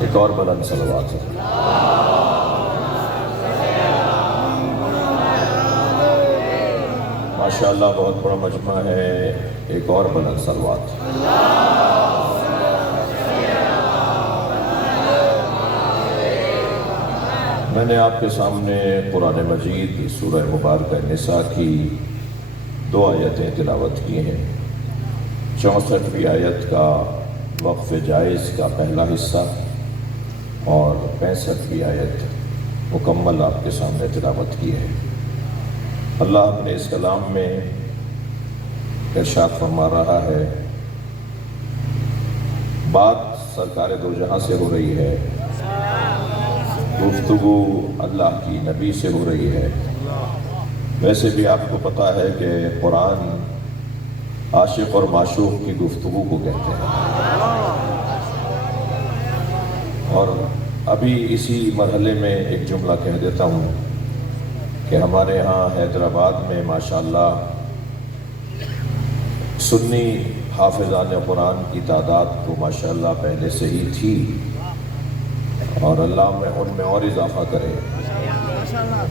ایک اور بلند صلوات ہے۔ ماشاءاللہ بہت بڑا مجمع ہے، ایک اور بلند صلوات۔ میں نے آپ کے سامنے قرآن مجید سورہ مبارکہ نساء کی 2 آیتیں تلاوت کی ہیں۔ 64ویں آیت کا وقف جائز کا پہلا حصہ اور 65ویں آیت مکمل آپ کے سامنے تلاوت کی ہے۔ اللہ اپنے اس کلام میں ارشاد فرما رہا ہے، بات سرکار دو جہاں سے ہو رہی ہے، گفتگو اللہ کی نبی سے ہو رہی ہے۔ ویسے بھی آپ کو پتہ ہے کہ قرآن عاشق اور معشوق کی گفتگو کو کہتے ہیں، اور ابھی اسی مرحلے میں ایک جملہ کہہ دیتا ہوں کہ ہمارے ہاں حیدرآباد میں ماشاءاللہ سنی حافظان قرآن کی تعداد تو ماشاءاللہ پہلے سے ہی تھی، اور اللہ میں ان میں اور اضافہ کرے۔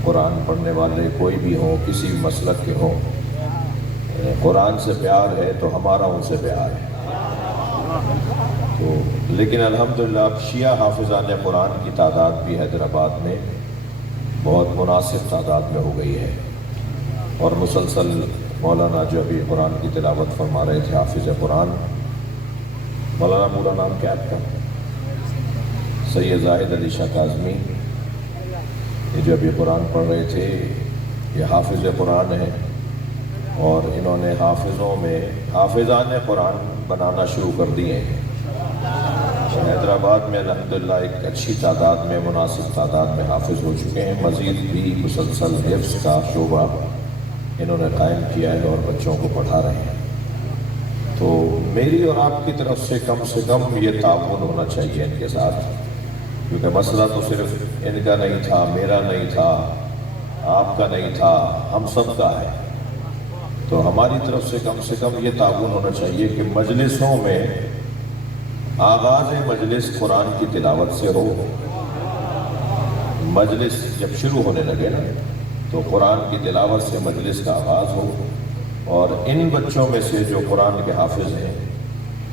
قرآن پڑھنے والے کوئی بھی ہوں، کسی بھی مسلک کے ہوں، قرآن سے پیار ہے تو ہمارا ان سے پیار ہے۔ تو لیکن الحمدللہ اب شیعہ حافظان قرآن کی تعداد بھی حیدرآباد میں بہت مناسب تعداد میں ہو گئی ہے، اور مسلسل مولانا جو ابھی قرآن کی تلاوت فرما رہے تھے حافظ قرآن، مولانا پورا نام کیا آپ کا؟ سید زاہد علی شاہ کاظمی، یہ جو ابھی قرآن پڑھ رہے تھے یہ حافظ قرآن ہیں، اور انہوں نے حافظوں میں حافظان قرآن بنانا شروع کر دیے ہیں۔ حیدرآباد میں الحمدللہ ایک اچھی تعداد میں، مناسب تعداد میں حافظ ہو چکے ہیں۔ مزید بھی مسلسل حفظ کا شعبہ انہوں نے قائم کیا ہے اور بچوں کو پڑھا رہے ہیں۔ تو میری اور آپ کی طرف سے کم یہ تعاون ہونا چاہیے ان کے ساتھ، کیونکہ مسئلہ تو صرف ان کا نہیں تھا، میرا نہیں تھا، آپ کا نہیں تھا، ہم سب کا ہے۔ تو ہماری طرف سے کم یہ تعاون ہونا چاہیے کہ مجلسوں میں آغاز مجلس قرآن کی تلاوت سے ہو۔ مجلس جب شروع ہونے لگے نا تو قرآن کی تلاوت سے مجلس کا آغاز ہو، اور ان بچوں میں سے جو قرآن کے حافظ ہیں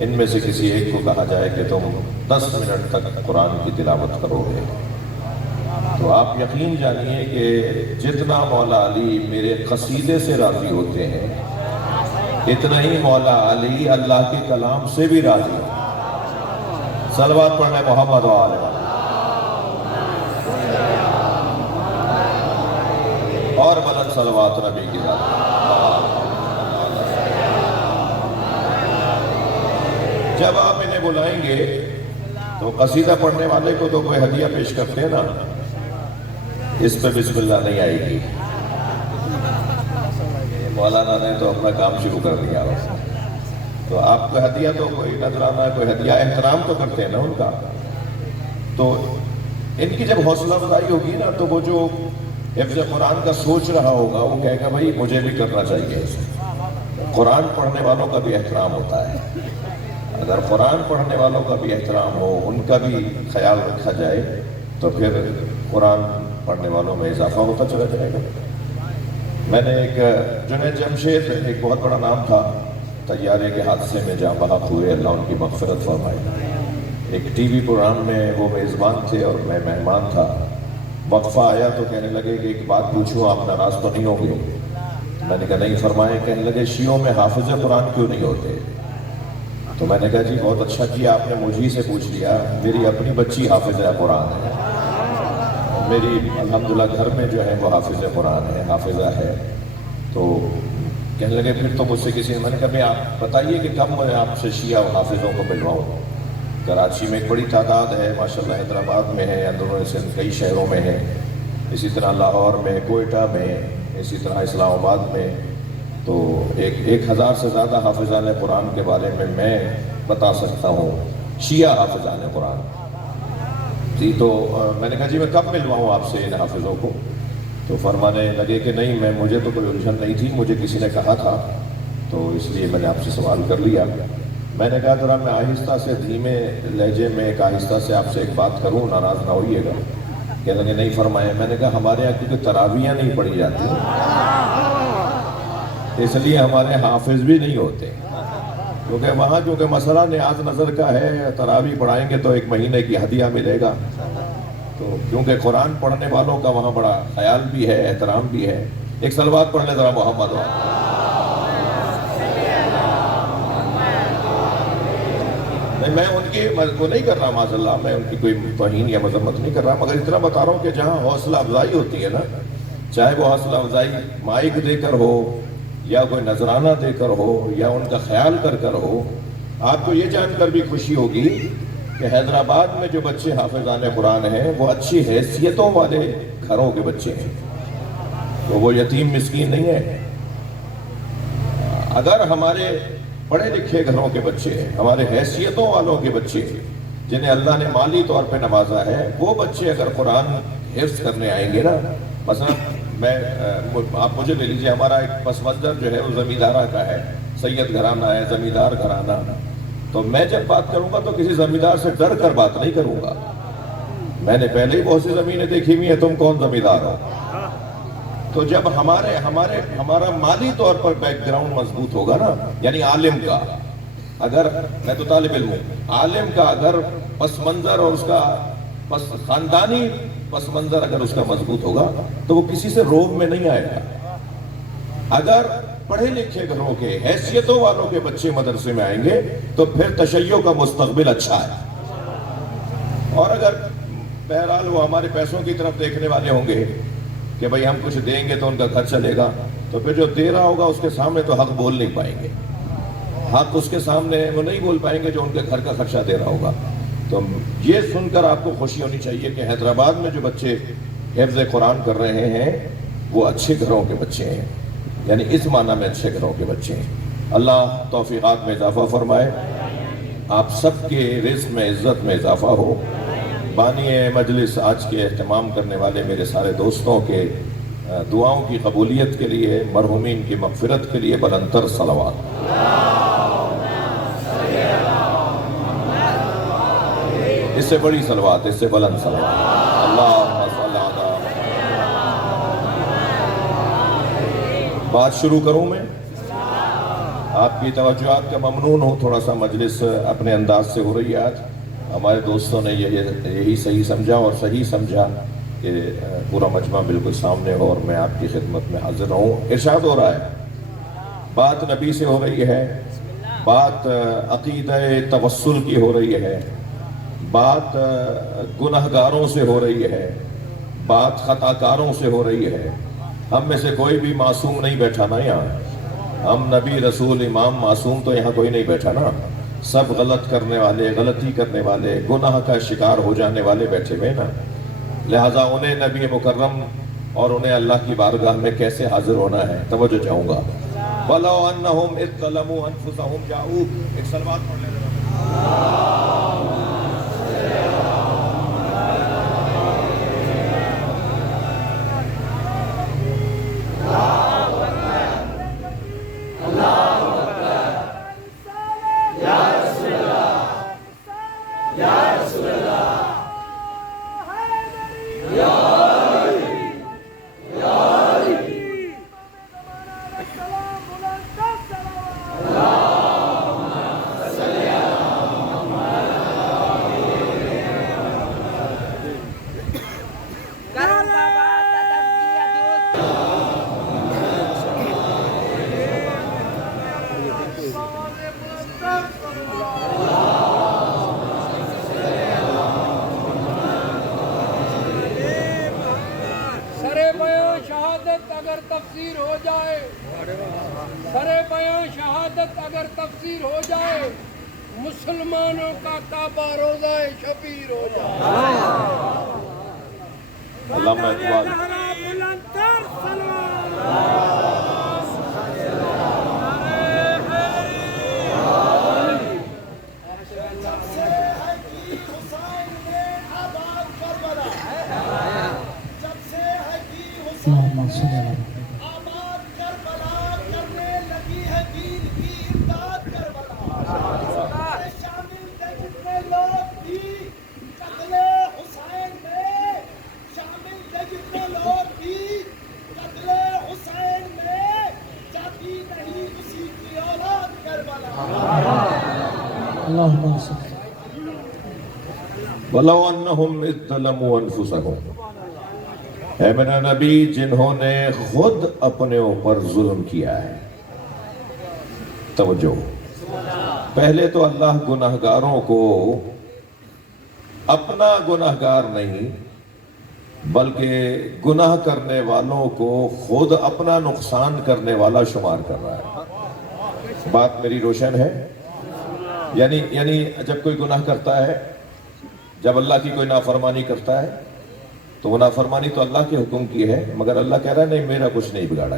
ان میں سے کسی ایک کو کہا جائے کہ تم 10 منٹ تک قرآن کی تلاوت کرو گے، تو آپ یقین جانیے کہ جتنا مولا علی میرے قصیدے سے راضی ہوتے ہیں اتنا ہی مولا علی اللہ کے کلام سے بھی راضی ہیں۔ صلوات پڑھنے محمد و آل محمد، اور بلند صلوات نبی کی ذات۔ جب آپ انہیں بلائیں گے تو قصیدہ پڑھنے والے کو تو کوئی ہدیہ پیش کرتے ہیں نا، اس پہ بسم اللہ نہیں آئے گی۔ مولانا نے تو اپنا کام شروع کر دیا، تو آپ کو ہدیہ تو کوئی نذرانہ، کوئی ہدیہ، احترام تو کرتے ہیں نا ان کا۔ تو ان کی جب حوصلہ افزائی ہوگی نا تو وہ جو حفظ قرآن کا سوچ رہا ہوگا وہ کہے گا بھائی مجھے بھی کرنا چاہیے۔ قرآن پڑھنے والوں کا بھی احترام ہوتا ہے، اگر قرآن پڑھنے والوں کا بھی احترام ہو، ان کا بھی خیال رکھا جائے تو پھر قرآن پڑھنے والوں میں اضافہ ہوتا چلا جائے گا۔ میں نے ایک جنید جمشید، ایک بہت بڑا نام تھا، طیارے کے حادثے میں جاں بحق ہوئے، اللہ ان کی مغفرت فرمائے۔ ایک ٹی وی پروگرام میں وہ میزبان تھے اور میں مہمان تھا۔ وقفہ آیا تو کہنے لگے کہ ایک بات پوچھوں، آپ ناراض تو نہیں ہوں گے؟ میں نے کہا نہیں، فرمائیں۔ کہنے لگے شیعوں میں حافظ قرآن کیوں نہیں ہوتے؟ تو میں نے کہا جی بہت اچھا کیا آپ نے مجھے سے پوچھ لیا، میری اپنی بچی حافظ قرآن ہے، میری الحمدللہ گھر میں جو ہے وہ حافظ قرآن ہے، حافظہ ہے۔ تو کہنے لگے پھر تو مجھ سے کسی نے، میں نے کہا آپ بتائیے کہ کب میں آپ سے شیعہ حافظوں کو ملواؤں۔ کراچی میں ایک بڑی تعداد ہے ماشاءاللہ، حیدرآباد میں ہے، اندرون سندھ کئی شہروں میں ہے، اسی طرح لاہور میں، کوئٹہ میں، اسی طرح اسلام آباد میں۔ تو 1000 سے زیادہ حافظان قرآن کے بارے میں بتا سکتا ہوں، شیعہ حافظان قرآن جی۔ تو میں نے کہا جی میں کب ملواؤں آپ سے ان حافظوں کو؟ تو فرمانے لگے کہ نہیں، مجھے تو کوئی الجھن نہیں تھی، مجھے کسی نے کہا تھا تو اس لیے میں نے آپ سے سوال کر لیا۔ میں نے کہا ذرا میں آہستہ سے دھیمے لہجے میں ایک آہستہ سے آپ سے ایک بات کروں، ناراض نہ ہوئیے گا۔ کہنے لگے نہیں فرمائے۔ میں نے کہا ہمارے یہاں کیونکہ تراویحیں نہیں پڑھی جاتی اس لیے ہمارے حافظ بھی نہیں ہوتے، کیونکہ وہاں کیونکہ مسئلہ نیاز نظر کا ہے، تراویح پڑھائیں گے تو 1 مہینے کی ہدیہ ملے گا، تو کیونکہ قرآن پڑھنے والوں کا وہاں بڑا خیال بھی ہے، احترام بھی ہے۔ ایک صلوات پڑھ لیں ذرا محمد وہاں۔ میں ان کی وہ نہیں کر رہا معاذ اللہ، میں ان کی کوئی توہین یا مذمت نہیں کر رہا، مگر اتنا بتا رہا ہوں کہ جہاں حوصلہ افزائی ہوتی ہے نا، چاہے وہ حوصلہ افزائی مائک دے کر ہو یا کوئی نذرانہ دے کر ہو یا ان کا خیال کر ہو، آپ کو یہ جان کر بھی خوشی ہوگی کہ حیدرآباد میں جو بچے حافظان قرآن ہیں وہ اچھی حیثیتوں والے گھروں کے بچے ہیں، تو وہ یتیم مسکین نہیں ہے۔ اگر ہمارے پڑھے لکھے گھروں کے بچے ہیں، ہمارے حیثیتوں والوں کے بچے ہیں، جنہیں اللہ نے مالی طور پہ نوازا ہے، وہ بچے اگر قرآن حفظ کرنے آئیں گے نا، مثلا آپ مجھے لے لیجئے، ہمارا ایک پس منظر جو ہے وہ زمیندارہ کا ہے، سید گھرانہ ہے، زمیندار گھرانہ، تو میں جب بات کروں گا تو کسی زمیندار سے ڈر کر بات نہیں کروں گا۔ میں نے پہلے ہی بہت سی زمینیں دیکھی ہوئی ہیں، تم کون زمیندار ہو؟ تو جب ہمارا مالی طور پر بیک گراؤنڈ مضبوط ہوگا نا، یعنی عالم کا، اگر میں تو طالب علم ہوں، عالم کا اگر پس منظر اور اس کا خاندانی پس منظر اگر اس کا مضبوط ہوگا تو وہ کسی سے روب میں نہیں آئے گا۔ اگر پڑھے لکھے گھروں کے حیثیتوں والوں کے بچے مدرسے میں آئیں گے تو پھر تشیع کا مستقبل اچھا ہے۔ اور اگر بہرحال وہ ہمارے پیسوں کی طرف دیکھنے والے ہوں گے کہ بھئی ہم کچھ دیں گے تو ان کا گھر چلے گا، تو پھر جو دے رہا ہوگا اس کے سامنے تو حق بول نہیں پائیں گے، حق اس کے سامنے وہ نہیں بول پائیں گے جو ان کے گھر کا خرچہ دے رہا ہوگا۔ تو یہ سن کر آپ کو خوشی ہونی چاہیے کہ حیدرآباد میں جو بچے حفظ قرآن کر رہے ہیں وہ اچھے گھروں کے بچے ہیں، یعنی اس معنی میں اچھے گھروں کے بچے ہیں۔ اللہ توفیقات میں اضافہ فرمائے، آپ سب کے رزق میں عزت میں اضافہ ہو۔ بانی مجلس آج کے اہتمام کرنے والے میرے سارے دوستوں کے دعاؤں کی قبولیت کے لیے، مرحومین کی مغفرت کے لیے بلندتر صلوات۔ اس سے بڑی صلوات، اس سے بلند صلوات۔ اللہم صل علی۔ بات شروع کروں میں؟ آپ کی توجہات کا ممنون ہوں، تھوڑا سا مجلس اپنے انداز سے ہو رہی ہے آج۔ ہمارے دوستوں نے یہی صحیح سمجھا اور صحیح سمجھا کہ پورا مجمع بالکل سامنے ہو اور میں آپ کی خدمت میں حاضر ہوں۔ ارشاد ہو رہا ہے، بات نبی سے ہو رہی ہے، بات عقیدہ توسل کی ہو رہی ہے، بات گناہگاروں سے ہو رہی ہے، بات خطا کاروں سے ہو رہی ہے۔ ہم میں سے کوئی بھی معصوم نہیں بیٹھا نا یہاں، ہم نبی رسول امام معصوم تو یہاں کوئی نہیں بیٹھا نا، سب غلط کرنے والے، غلطی کرنے والے، گناہ کا شکار ہو جانے والے بیٹھے ہوئے نا، لہٰذا انہیں نبی مکرم اور انہیں اللہ کی بارگاہ میں کیسے حاضر ہونا ہے، توجہ چاہوں گا۔ وَلَوْ أَنَّهُمْ إِذْ ظَلَمُوا أَنفُسَهُمْ جَاءُوكَ، ایک صلوات پڑھ لیں۔ اگر تفسیر ہو جائے، سرے بیان شہادت اگر تفسیر ہو جائے، مسلمانوں کا کعبہ روزہ شبیر ہو جائے۔ علامہ اقبال وَلَوْ أَنَّهُمْ إِذْ ظَلَمُوا أَنفُسَهُمْ، اے میرا نبی جنہوں نے خود اپنے اوپر ظلم کیا ہے. توجہ، پہلے تو اللہ گناہگاروں کو اپنا گناہگار نہیں بلکہ گناہ کرنے والوں کو خود اپنا نقصان کرنے والا شمار کر رہا ہے. بات میری روشن ہے؟ یعنی جب کوئی گناہ کرتا ہے، جب اللہ کی کوئی نافرمانی کرتا ہے تو وہ نافرمانی تو اللہ کے حکم کی ہے، مگر اللہ کہہ رہا ہے نہیں، میرا کچھ نہیں بگاڑا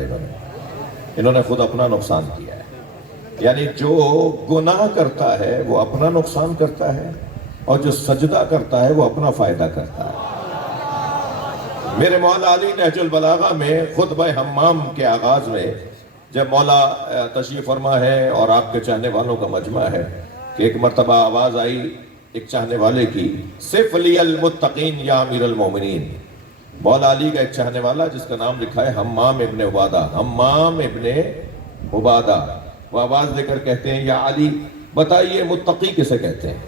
انہوں نے خود اپنا نقصان کیا ہے. یعنی جو گناہ کرتا ہے وہ اپنا نقصان کرتا ہے، اور جو سجدہ کرتا ہے وہ اپنا فائدہ کرتا ہے. میرے مولا علی نہج البلاغہ میں خطبہ حمام کے آغاز میں جب مولا تشریف فرما ہے اور آپ کے چاہنے والوں کا مجمع ہے کہ ایک مرتبہ آواز آئی ایک چاہنے والے کی، صف لی المتقین یا امیر المومنین. مولا علی کا ایک چاہنے والا جس کا نام لکھا ہے حمام ابن عبادہ، حمام ابن عبادہ، وہ آواز دے کر کہتے ہیں یا علی بتائیے متقی کسے کہتے ہیں؟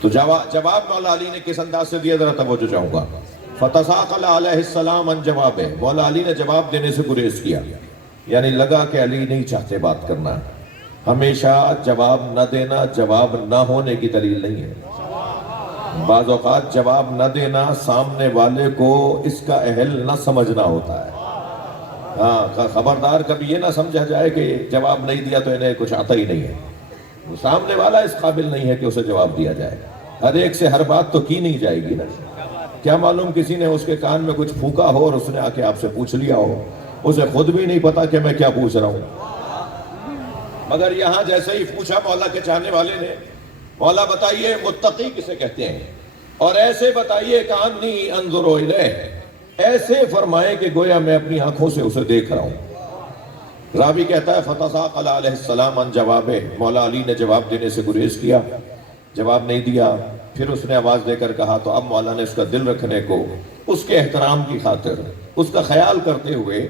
تو جواب مولا علی نے کس انداز سے دیا، ذرا توجہ چاہوں گا. فَتَسَاقَلَ عَلَيْهِ السَّلَامَ عَنْ جَوَابِهِ، مولا علی نے جواب دینے سے گریز کیا. یعنی لگا کہ علی نہیں چاہتے بات کرنا. ہمیشہ جواب نہ دینا جواب نہ ہونے کی دلیل نہیں ہے. بعض اوقات جواب نہ دینا سامنے والے کو اس کا اہل نہ سمجھنا ہوتا ہے. ہاں، خبردار کبھی یہ نہ سمجھا جائے کہ جواب نہیں دیا تو انہیں کچھ آتا ہی نہیں ہے. سامنے والا اس قابل نہیں ہے کہ اسے جواب دیا جائے. ہر ایک سے ہر بات تو کی نہیں جائے گی نا. کیا معلوم کسی نے اس کے کان میں کچھ پھونکا ہو اور اس نے آ کے آپ سے پوچھ لیا ہو، اسے خود بھی نہیں پتا کہ میں کیا پوچھ رہا ہوں. مگر یہاں جیسے ہی پوچھا مولا کے چاہنے والے نے، مولا بتائیے متقی کسے کہتے ہیں، اور ایسے بتائیے کہ انی انظر الیہ، ایسے فرمائے کہ گویا میں اپنی آنکھوں سے اسے دیکھ رہا ہوں. راوی کہتا ہے فَتَسَاقَلَ عَلَيْهِ السَّلَامَ عَنْ جَوَابِهِ، مولا علی نے جواب دینے سے گریز کیا، جواب نہیں دیا. پھر اس نے آواز دے کر کہا تو اب مولا نے اس کا دل رکھنے کو، اس کے احترام کی خاطر، اس کا خیال کرتے ہوئے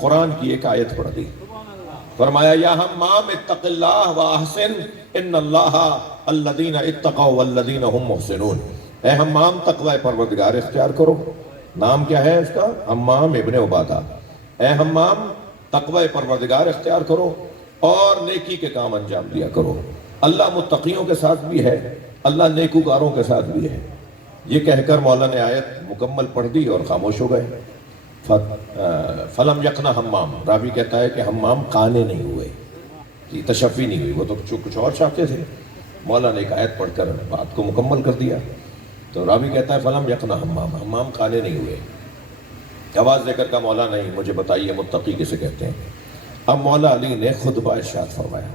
قرآن کی ایک آیت پڑھ دی. فرمایا یا حمام اتق اللہ واحسن ان اللہ الذین اتقوا والذین هم محسنون. اے حمام تقوی پروردگار اختیار کرو. نام کیا ہے اس کا؟ حمام ابن عبادہ. اے حمام تقوی پروردگار اختیار کرو اور نیکی کے کام انجام دیا کرو. اللہ متقیوں کے ساتھ بھی ہے، اللہ نیکوکاروں کے ساتھ بھی ہے. یہ کہہ کر مولا نے آیت مکمل پڑھ دی اور خاموش ہو گئے. فلم یقنا حمام، راوی کہتا ہے کہ حمام قانے نہیں ہوئے، تشفی نہیں ہوئی، وہ تو کچھ اور چاہتے تھے. مولا نے ایک آیت پڑھ کر بات کو مکمل کر دیا. تو راوی کہتا ہے فلم یقنا حمام، حمام قانے نہیں ہوئے. آواز دے کر کہا مولا نہیں، مجھے بتائیے متقی کسے کہتے ہیں. اب مولا علی نے خطبہ ارشاد فرمایا،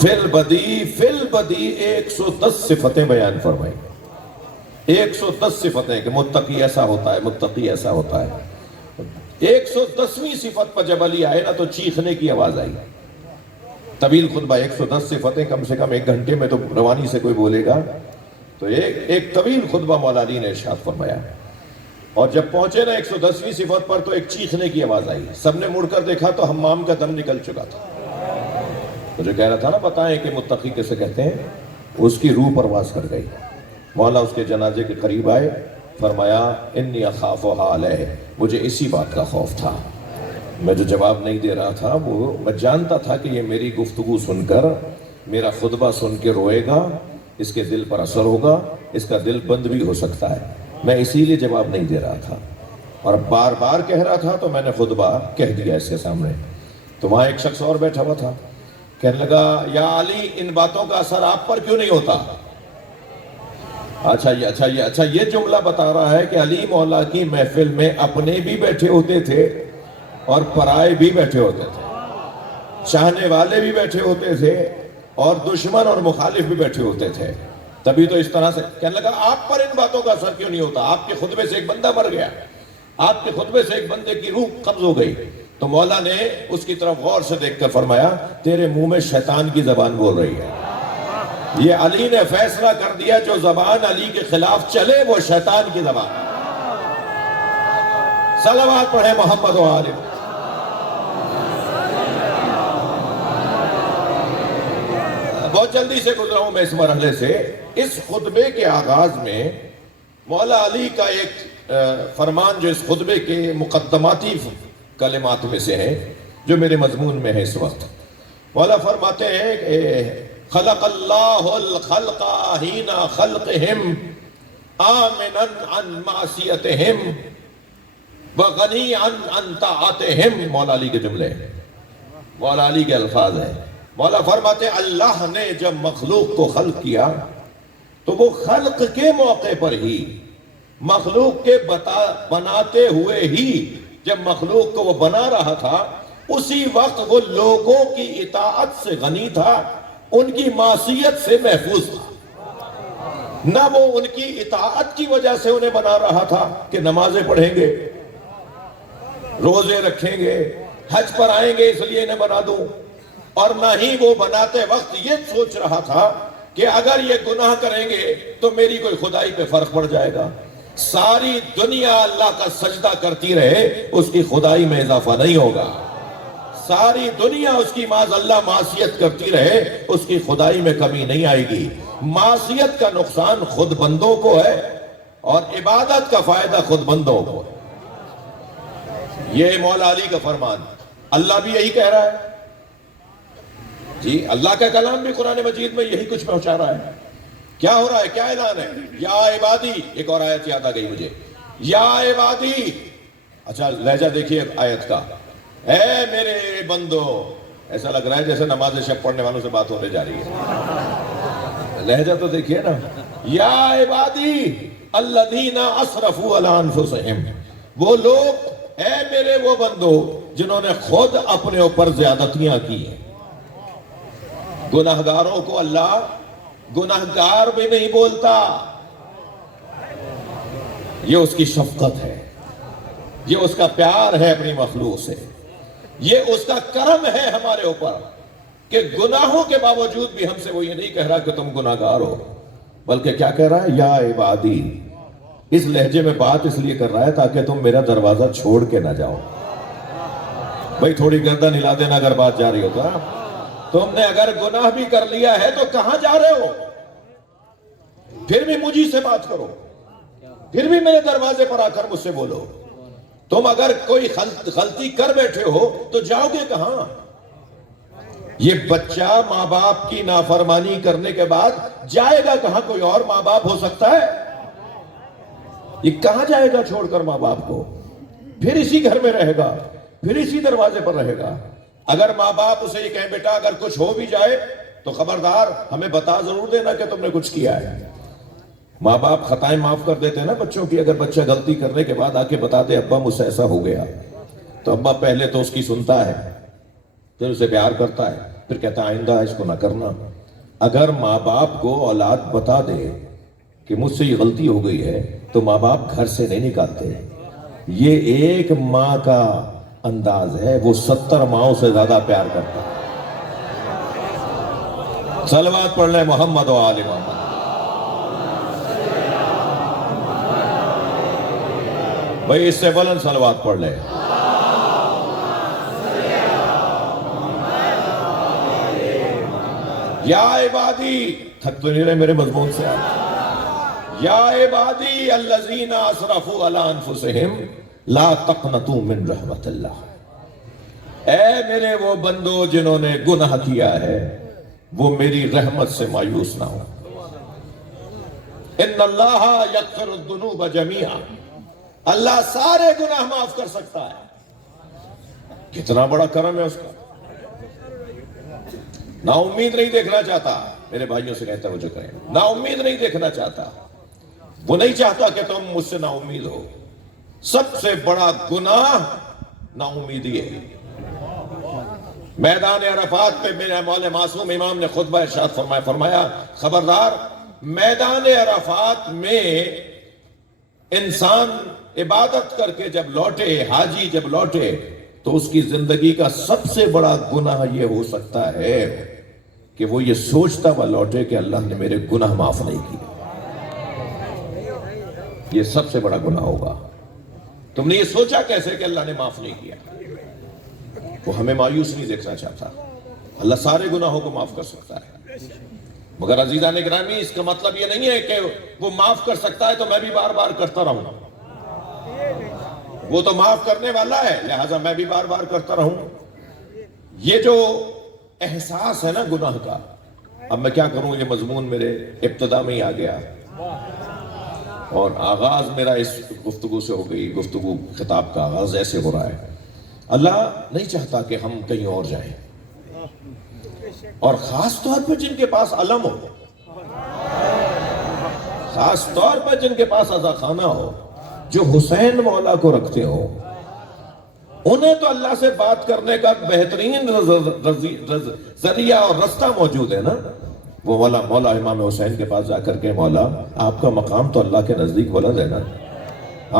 فی البدی 110 صفتیں بیان فرمائی. 110 صفتیں کہ متقی ایسا ہوتا ہے، متقی ایسا ہوتا ہے. 110ویں صفت پر جب علی آئے نا تو چیخنے کی آواز آئی. طویل خطبہ، 110 صفتیں، کم سے کم 1 گھنٹے میں تو روانی سے کوئی بولے گا. تو ایک طویل خطبہ مولا علی نے ارشاد فرمایا. اور جب پہنچے نا 110ویں صفت پر تو ایک چیخنے کی آواز آئی. سب نے مڑ کر دیکھا تو حمام کا دم نکل چکا تھا. مجھے کہہ رہا تھا نا بتائیں کہ متقی کسے کہتے ہیں. اس کی روح پرواز کر گئی. مولا اس کے جنازے کے قریب آئے، فرمایا انی اخافها علیہ، مجھے اسی بات کا خوف تھا. میں جو جواب نہیں دے رہا تھا وہ میں جانتا تھا کہ یہ میری گفتگو سن کر، میرا خطبہ سن کے روئے گا، اس کے دل پر اثر ہوگا، اس کا دل بند بھی ہو سکتا ہے. میں اسی لیے جواب نہیں دے رہا تھا اور بار بار کہہ رہا تھا تو میں نے خطبہ کہہ دیا اس کے سامنے. تو وہاں ایک شخص اور بیٹھا ہوا تھا، کہنے لگا یا علی ان باتوں کا اثر آپ پر کیوں نہیں ہوتا؟ اچھا یہ جملہ بتا رہا ہے کہ علی مولا کی محفل میں اپنے بھی بیٹھے ہوتے تھے اور پرائے بھی بیٹھے ہوتے تھے، چاہنے والے بھی بیٹھے ہوتے تھے اور دشمن اور مخالف بھی بیٹھے ہوتے تھے. تبھی تو اس طرح سے کہنے لگا آپ پر ان باتوں کا اثر کیوں نہیں ہوتا؟ آپ کے خطبے سے ایک بندہ مر گیا، آپ کے خطبے سے ایک بندے کی روح قبض ہو گئی. تو مولا نے اس کی طرف غور سے دیکھ کر فرمایا تیرے منہ میں شیطان کی زبان بول رہی ہے. یہ علی نے فیصلہ کر دیا جو زبان علی کے خلاف چلے وہ شیطان کی زبان. صلوات پڑھیں محمد و آلہ. بہت جلدی سے گزرا ہوں میں اس مرحلے سے. اس خطبے کے آغاز میں مولا علی کا ایک فرمان جو اس خطبے کے مقدماتی کلمات میں سے ہے، جو میرے مضمون میں ہے اس وقت. مولا فرماتے ہیں کہ خلق اللہ الخلق حین خلقہم آمنا عن معصیتہم وغنی عن طاعتہم. مولا علی کے جملے ہیں، مولا علی کے الفاظ ہیں. مولا فرماتے ہیں اللہ نے جب مخلوق کو خلق کیا تو وہ خلق کے موقع پر ہی، مخلوق کے بناتے ہوئے ہی، جب مخلوق کو وہ بنا رہا تھا اسی وقت وہ لوگوں کی اطاعت سے غنی تھا، ان کی معصیت سے محفوظ تھا. نہ وہ ان کی اطاعت کی وجہ سے انہیں بنا رہا تھا کہ نمازیں پڑھیں گے، روزے رکھیں گے، حج پر آئیں گے اس لیے انہیں بنا دوں، اور نہ ہی وہ بناتے وقت یہ سوچ رہا تھا کہ اگر یہ گناہ کریں گے تو میری کوئی خدائی پہ فرق پڑ جائے گا. ساری دنیا اللہ کا سجدہ کرتی رہے اس کی خدائی میں اضافہ نہیں ہوگا. ساری دنیا اس کی معاذ اللہ معصیت کرتی رہے اس کی خدائی میں کمی نہیں آئے گی. معصیت کا نقصان خود بندوں کو ہے اور عبادت کا فائدہ خود بندوں کو ہے. یہ مولا علی کا فرمان. اللہ بھی یہی کہہ رہا ہے جی، اللہ کا کلام بھی قرآن مجید میں یہی کچھ پہنچا رہا ہے. کیا ہو رہا ہے، کیا اعلان ہے؟ یا عبادی، ایک اور آیت یاد آ گئی مجھے، یا عبادی. اچھا لہجہ دیکھیے آیت کا، اے میرے بندو. ایسا لگ رہا ہے جیسے نماز شب پڑھنے والوں سے بات ہونے جا رہی ہے. لہجہ تو دیکھیے نا، یا عبادی الذین اسرفوا علی انفسہم. وہ لوگ، اے میرے وہ بندو جنہوں نے خود اپنے اوپر زیادتیاں کی ہیں. گناہگاروں کو اللہ گناہگار بھی نہیں بولتا. یہ اس کی شفقت ہے، یہ اس کا پیار ہے اپنی مخلوق سے، یہ اس کا کرم ہے ہمارے اوپر کہ گناہوں کے باوجود بھی ہم سے وہ یہ نہیں کہہ رہا کہ تم گناہگار ہو، بلکہ کیا کہہ رہا ہے؟ یا عبادی. اس لہجے میں بات اس لیے کر رہا ہے تاکہ تم میرا دروازہ چھوڑ کے نہ جاؤ. بھئی تھوڑی گردن ہلا دینا اگر بات جا رہی ہوتا. تم نے اگر گناہ بھی کر لیا ہے تو کہاں جا رہے ہو؟ پھر بھی مجھے سے بات کرو، پھر بھی میرے دروازے پر آ کر مجھ سے بولو. تم اگر کوئی غلطی کر بیٹھے ہو تو جاؤ گے کہاں؟ یہ بچہ ماں باپ کی نافرمانی کرنے کے بعد جائے گا کہاں؟ کوئی اور ماں باپ ہو سکتا ہے؟ یہ کہاں جائے گا چھوڑ کر ماں باپ کو؟ پھر اسی گھر میں رہے گا، پھر اسی دروازے پر رہے گا. اگر ماں باپ اسے یہ کہیں بیٹا اگر کچھ ہو بھی جائے تو خبردار ہمیں بتا ضرور دینا کہ تم نے کچھ کیا ہے. ماں باپ خطائیں معاف کر دیتے ہیں نا بچوں کی. اگر بچہ غلطی کرنے کے بعد آ کے بتا دے ابا مجھ سے ایسا ہو گیا، تو ابا پہلے تو اس کی سنتا ہے، پھر اسے پیار کرتا ہے، پھر کہتا ہے آئندہ اس کو نہ کرنا. اگر ماں باپ کو اولاد بتا دے کہ مجھ سے یہ غلطی ہو گئی ہے تو ماں باپ گھر سے نہیں نکالتے. یہ ایک ماں کا انداز ہے، وہ 70 ماؤں سے زیادہ پیار کرتا ہے. صلوات پڑھ لیں محمد و آل محمد. بھئی اس سے بلند صلوات پڑھ لیں. یا عبادی، تھک تو نہیں رہے میرے مضمون سے آپ؟ یا عبادی الذین اسرفوا علی انفسہم لا تقنطوا من رحمت اللہ. اے میرے وہ بندو جنہوں نے گناہ کیا ہے وہ میری رحمت سے مایوس نہ ہو. ان اللہ یغفر الذنوب جمیعا. اللہ سارے گناہ معاف کر سکتا ہے. کتنا بڑا کرم ہے اس کا. نا امید نہیں دیکھنا چاہتا. میرے بھائیوں سے کہتا توجہ کریں، نا امید نہیں دیکھنا چاہتا. وہ نہیں چاہتا کہ تم مجھ سے نا امید ہو. سب سے بڑا گناہ نا امیدی ہے. میدان عرفات پہ میرے مولا معصوم امام نے خطبہ ارشاد فرمایا خبردار، میدان عرفات میں انسان عبادت کر کے جب لوٹے، حاجی جب لوٹے، تو اس کی زندگی کا سب سے بڑا گناہ یہ ہو سکتا ہے کہ وہ یہ سوچتا ہوا لوٹے کہ اللہ نے میرے گناہ معاف نہیں کیے. یہ سب سے بڑا گناہ ہوگا. تم نے یہ سوچا کیسے کہ اللہ نے معاف نہیں کیا؟ وہ ہمیں مایوس نہیں دیکھنا چاہتا. اللہ سارے گناہوں کو معاف کر سکتا ہے. مگر عزیزان گرامی اس کا مطلب یہ نہیں ہے کہ وہ معاف کر سکتا ہے تو میں بھی بار بار کرتا رہوں. وہ تو معاف کرنے والا ہے، لہٰذا میں بھی بار بار کرتا رہوں. یہ جو احساس ہے نا گناہ کا، اب میں کیا کروں، یہ مضمون میرے ابتدا میں ہی آ گیا اور آغاز میرا اس گفتگو سے ہو گئی. گفتگو خطاب کا آغاز ایسے ہو رہا ہے. اللہ نہیں چاہتا کہ ہم کہیں اور جائیں، اور خاص طور پر جن کے پاس علم ہو، خاص طور پر جن کے پاس عزا خانہ ہو، جو حسین مولا کو رکھتے ہو، انہیں تو اللہ سے بات کرنے کا بہترین ذریعہ اور رستہ موجود ہے نا. وہ مولا امام حسین کے پاس جا کر کے، مولا آپ کا مقام تو اللہ کے نزدیک بلند ہے نا،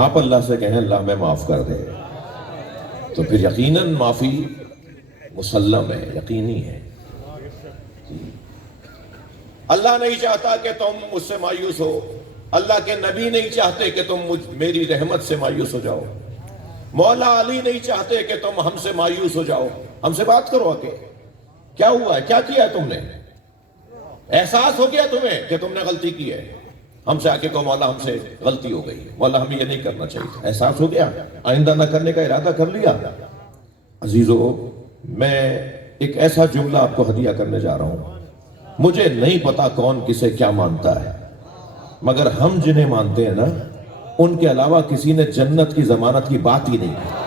آپ اللہ سے کہیں اللہ میں معاف کر دے، تو پھر یقیناً معافی مسلم ہے، یقینی ہے. اللہ نہیں چاہتا کہ تم مجھ سے مایوس ہو، اللہ کے نبی نہیں چاہتے کہ تم میری رحمت سے مایوس ہو جاؤ، مولا علی نہیں چاہتے کہ تم ہم سے مایوس ہو جاؤ. ہم سے بات کرو آ کے، کیا ہوا ہے، کیا کیا ہے تم نے، احساس ہو گیا تمہیں کہ تم نے غلطی کی ہے، ہم سے آ کے کہو مولا ہم سے غلطی ہو گئی، مولا ہمیں یہ نہیں کرنا چاہیے، احساس ہو گیا، آئندہ نہ کرنے کا ارادہ کر لیا. عزیزو، میں ایک ایسا جملہ آپ کو ہدیہ کرنے جا رہا ہوں. مجھے نہیں پتا کون کسے کیا مانتا ہے، مگر ہم جنہیں مانتے ہیں نا، ان کے علاوہ کسی نے جنت کی ضمانت کی بات ہی نہیں کی.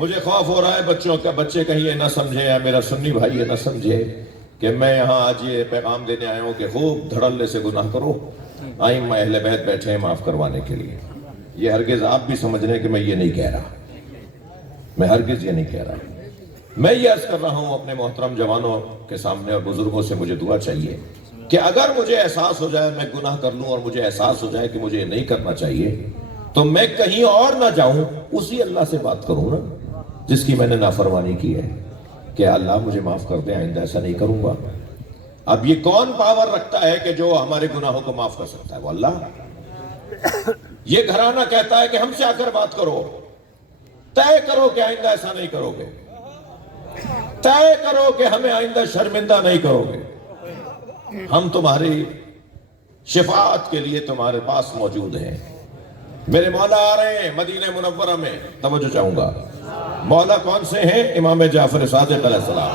مجھے خوف ہو رہا ہے بچوں کا، بچے کہیں یہ نہ سمجھے، یا میرا سنی بھائی یہ نہ سمجھے کہ میں یہاں آج یہ پیغام دینے آیا ہوں کہ خوب دھڑلے سے گناہ کرو، ائمہ اہل بیت بیٹھے ہیں معاف کروانے کے لیے. یہ ہرگز آپ بھی سمجھ رہے ہیں کہ میں یہ نہیں کہہ رہا، میں ہرگز یہ نہیں کہہ رہا. میں یہ عرض کر رہا ہوں اپنے محترم جوانوں کے سامنے اور بزرگوں سے، مجھے دعا چاہیے کہ اگر مجھے احساس ہو جائے میں گناہ کر لوں اور مجھے احساس ہو جائے کہ مجھے یہ نہیں کرنا چاہیے، تو میں کہیں اور نہ جاؤں، اسی اللہ سے بات کروں نا جس کی میں نے نافرمانی کی ہے، کہ اللہ مجھے معاف کر دے، آئندہ ایسا نہیں کروں گا. اب یہ کون پاور رکھتا ہے کہ جو ہمارے گناہوں کو معاف کر سکتا ہے؟ وہ اللہ. یہ گھرانہ کہتا ہے کہ ہم سے آ کر بات کرو، طے کرو کہ آئندہ ایسا نہیں کرو گے، طے کرو کہ ہمیں آئندہ شرمندہ نہیں کرو گے، ہم تمہاری شفاعت کے لیے تمہارے پاس موجود ہیں. میرے مولا آ رہے ہیں مدینہ منورہ میں، توجہ چاہوں گا. مولا کون سے ہیں؟ امام جعفر صادق علیہ السلام.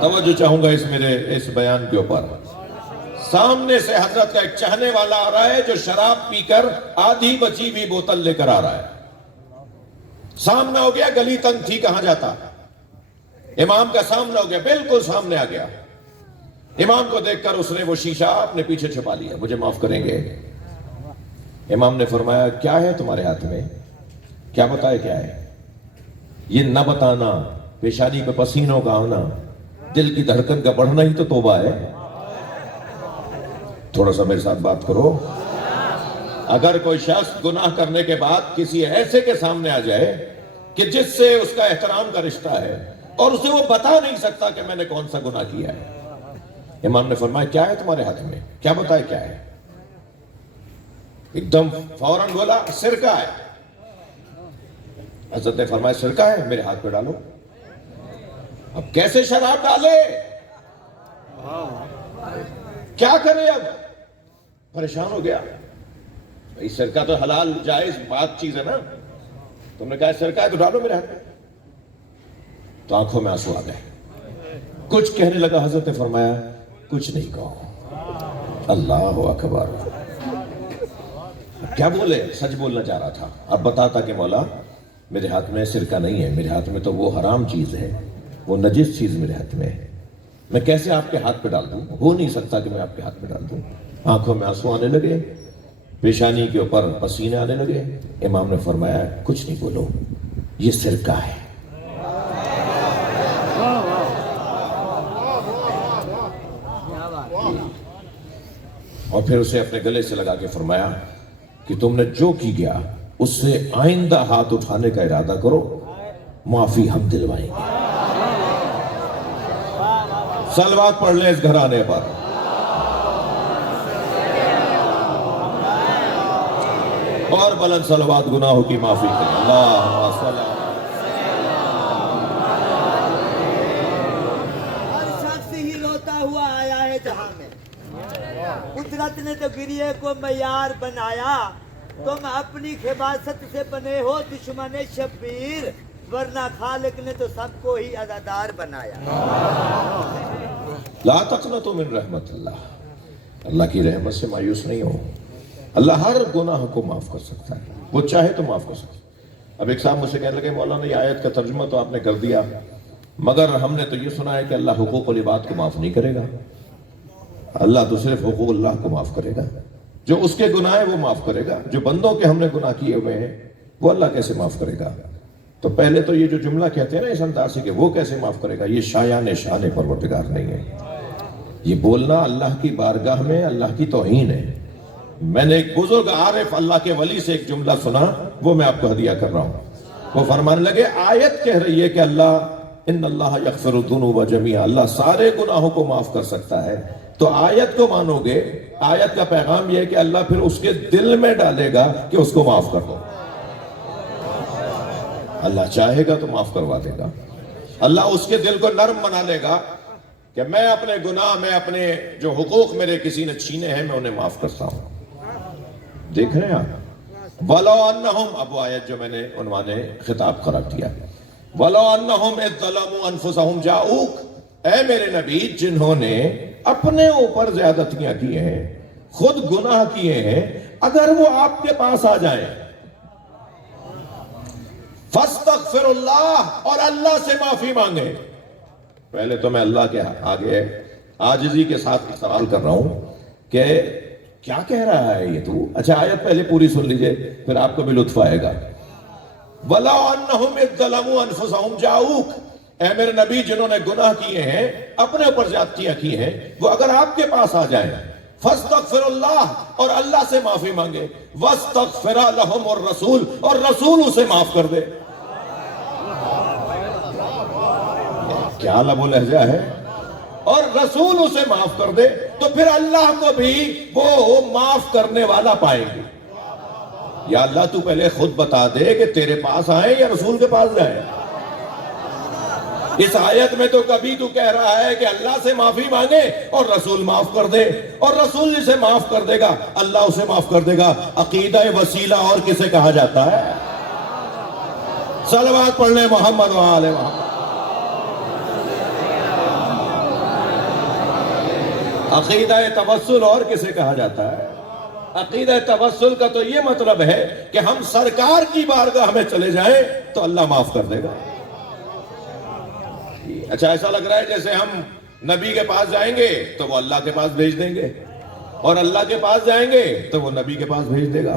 توجہ چاہوں گا اس بیان کے اوپر. سامنے سے حضرت کا ایک چاہنے والا آ رہا ہے جو شراب پی کر آدھی بچی ہوئی بوتل لے کر آ رہا ہے. سامنا ہو گیا، گلی تنگ تھی، کہاں جاتا؟ امام کا سامنا ہو گیا، بالکل سامنے آ گیا. امام کو دیکھ کر اس نے وہ شیشہ اپنے پیچھے چھپا لیا. مجھے معاف کریں گے. امام نے فرمایا کیا ہے تمہارے ہاتھ میں؟ کیا بتائے کیا ہے؟ یہ نہ بتانا، پیشانی پہ پسینوں کا آنا، دل کی دھڑکن کا بڑھنا ہی تو توبہ ہے. تھوڑا سا میرے ساتھ بات کرو. اگر کوئی شخص گناہ کرنے کے بعد کسی ایسے کے سامنے آ جائے کہ جس سے اس کا احترام کا رشتہ ہے اور اسے وہ بتا نہیں سکتا کہ میں نے کون سا گناہ کیا ہے، امام نے فرمایا کیا ہے تمہارے ہاتھ میں؟ کیا بتائے کیا ہے؟ ایک دم فوراً بولا سرکہ ہے. حضرت نے فرمایا سرکہ ہے؟ میرے ہاتھ پہ ڈالو. اب کیسے شراب ڈالے، کیا کرے؟ اب پریشان ہو گیا. بھائی سرکہ تو حلال جائز بات چیز ہے نا، تم نے کہا سرکہ ہے تو ڈالو میرے ہاتھ میں. تو آنکھوں میں آنسو آ گئے. کچھ کہنے لگا. حضرت نے فرمایا کچھ نہیں کہو. اللہ اکبر. کیا بولے؟ سچ بولنا چاہ رہا تھا. اب بتاتا کہ مولا میرے ہاتھ میں سرکہ نہیں ہے، میرے ہاتھ میں تو وہ حرام چیز ہے، وہ نجس چیز میرے ہاتھ میں ہے. میں کیسے آپ کے ہاتھ پہ ڈال دوں؟ ہو نہیں سکتا کہ میں آپ کے ہاتھ پہ ڈال دوں. آنکھوں میں آنسو آنے لگے، پیشانی کے اوپر پسینے آنے لگے. امام نے فرمایا کچھ نہیں بولو، یہ سرکہ ہے. اور پھر اسے اپنے گلے سے لگا کے فرمایا کہ تم نے جو کی گیا اس سے آئندہ ہاتھ اٹھانے کا ارادہ کرو معافی ہم دلوائیں گے. صلوات پڑھ لیں اس گھرانے پر. اور بلند صلوات گناہوں کی معافی کریں. اللہم صل علی. ہر شخص ہی روتا ہوا آیا ہے جہاں میں. قدرت نے تو گریے کو معیار بنایا. تم اپنی خباثت سے بنے ہو دشمن شبیر، ورنہ خالق نے تو سب کو ہی عزادار بنایا. لا تقنطوا من رحمت اللہ. اللہ کی رحمت سے مایوس نہیں ہو. اللہ ہر گناہ کو معاف کر سکتا ہے، وہ چاہے تو معاف کر سکتا ہے. اب ایک صاحب مجھ سے کہنے لگے مولانا یہ آیت کا ترجمہ تو آپ نے کر دیا، مگر ہم نے تو یہ سنا ہے کہ اللہ حقوق العباد کو معاف نہیں کرے گا. اللہ تو صرف حقوق اللہ کو معاف کرے گا. جو اس کے گناہ ہیں وہ معاف کرے گا، جو بندوں کے ہم نے گناہ کیے ہوئے ہیں وہ اللہ کیسے معاف کرے گا؟ تو پہلے تو یہ جو جملہ کہتے ہیں نا اس انداز سے کہ وہ کیسے معاف کرے گا، یہ شایان شان پروردگار نہیں ہے. یہ بولنا اللہ کی بارگاہ میں اللہ کی توہین ہے. میں نے ایک بزرگ عارف اللہ کے ولی سے ایک جملہ سنا، وہ میں آپ کو ہدیہ کر رہا ہوں. وہ فرمانے لگے آیت کہہ رہی ہے کہ اللہ ان اللہ یغفر الذنوب جميعا، اللہ سارے گناہوں کو معاف کر سکتا ہے. تو آیت کو مانو گے، آیت کا پیغام یہ ہے کہ اللہ پھر اس کے دل میں ڈالے گا کہ اس کو معاف کر دو. اللہ چاہے گا تو معاف کروا دے گا. اللہ اس کے دل کو نرم بنا لے گا کہ میں اپنے گناہ، میں اپنے جو حقوق میرے کسی نے چھینے ہیں میں انہیں معاف کرتا ہوں. دیکھ رہے ہیں آپ؟ وَلَوْ أَنَّهُمْ، اب وہ آیت جو میں نے عنوان خطاب قرار دیا، وَلَوْ أَنَّهُمْ إِذْ ظَلَمُوا أَنفُسَهُمْ جَاءُوكَ، اے میرے نبی جنہوں نے اپنے اوپر زیادتیاں کی ہیں، خود گناہ کیے ہیں، اگر وہ آپ کے پاس آ جائیں فَاسْتَغْفِرُ اللَّهِ، اور اللہ سے معافی مانگے. پہلے تو میں اللہ کے آگے عاجزی کے ساتھ سوال کر رہا ہوں کہ کیا کہہ رہا ہے یہ تو؟ اچھا آیت پہلے پوری سن لیجئے پھر آپ کو بھی لطف آئے گا. وَلَوْ أَنَّهُمْ إِذْ ظَلَمُوا أَنفُسَهُمْ جَاءُوكَ، اے میرے نبی جنہوں نے گناہ کیے ہیں، اپنے اوپر زیادتیاں کی ہیں، وہ اگر آپ کے پاس آ جائیں فَاسْتَغْفِرُ اللَّهِ، اور اللہ سے معافی مانگے، وَاسْتَغْفِرَ لَهُمُ الرَّسُولُ، اور رسول اسے معاف کر دے. کیا لب و لہجہ ہے. اور رسول اسے معاف کر دے تو پھر اللہ کو بھی وہ معاف کرنے والا پائیں گے. یا اللہ تو پہلے خود بتا دے کہ تیرے پاس آئیں یا رسول کے پاس جائیں. اس آیت میں تو کبھی تو کہہ رہا ہے کہ اللہ سے معافی مانگے اور رسول معاف کر دے، اور رسول جسے معاف کر دے گا اللہ اسے معاف کر دے گا. عقیدہ وسیلہ اور کسے کہا جاتا ہے؟ صلوات پڑھ لیں محمد و آل محمد. عقیدہ توسل اور کسے کہا جاتا ہے؟ عقیدہ توسل کا تو یہ مطلب ہے کہ ہم سرکار کی بارگاہ میں چلے جائیں تو اللہ معاف کر دے گا. اچھا ایسا لگ رہا ہے جیسے ہم نبی کے پاس جائیں گے تو وہ اللہ کے پاس بھیج دیں گے، اور اللہ کے پاس جائیں گے تو وہ نبی کے پاس بھیج دے گا.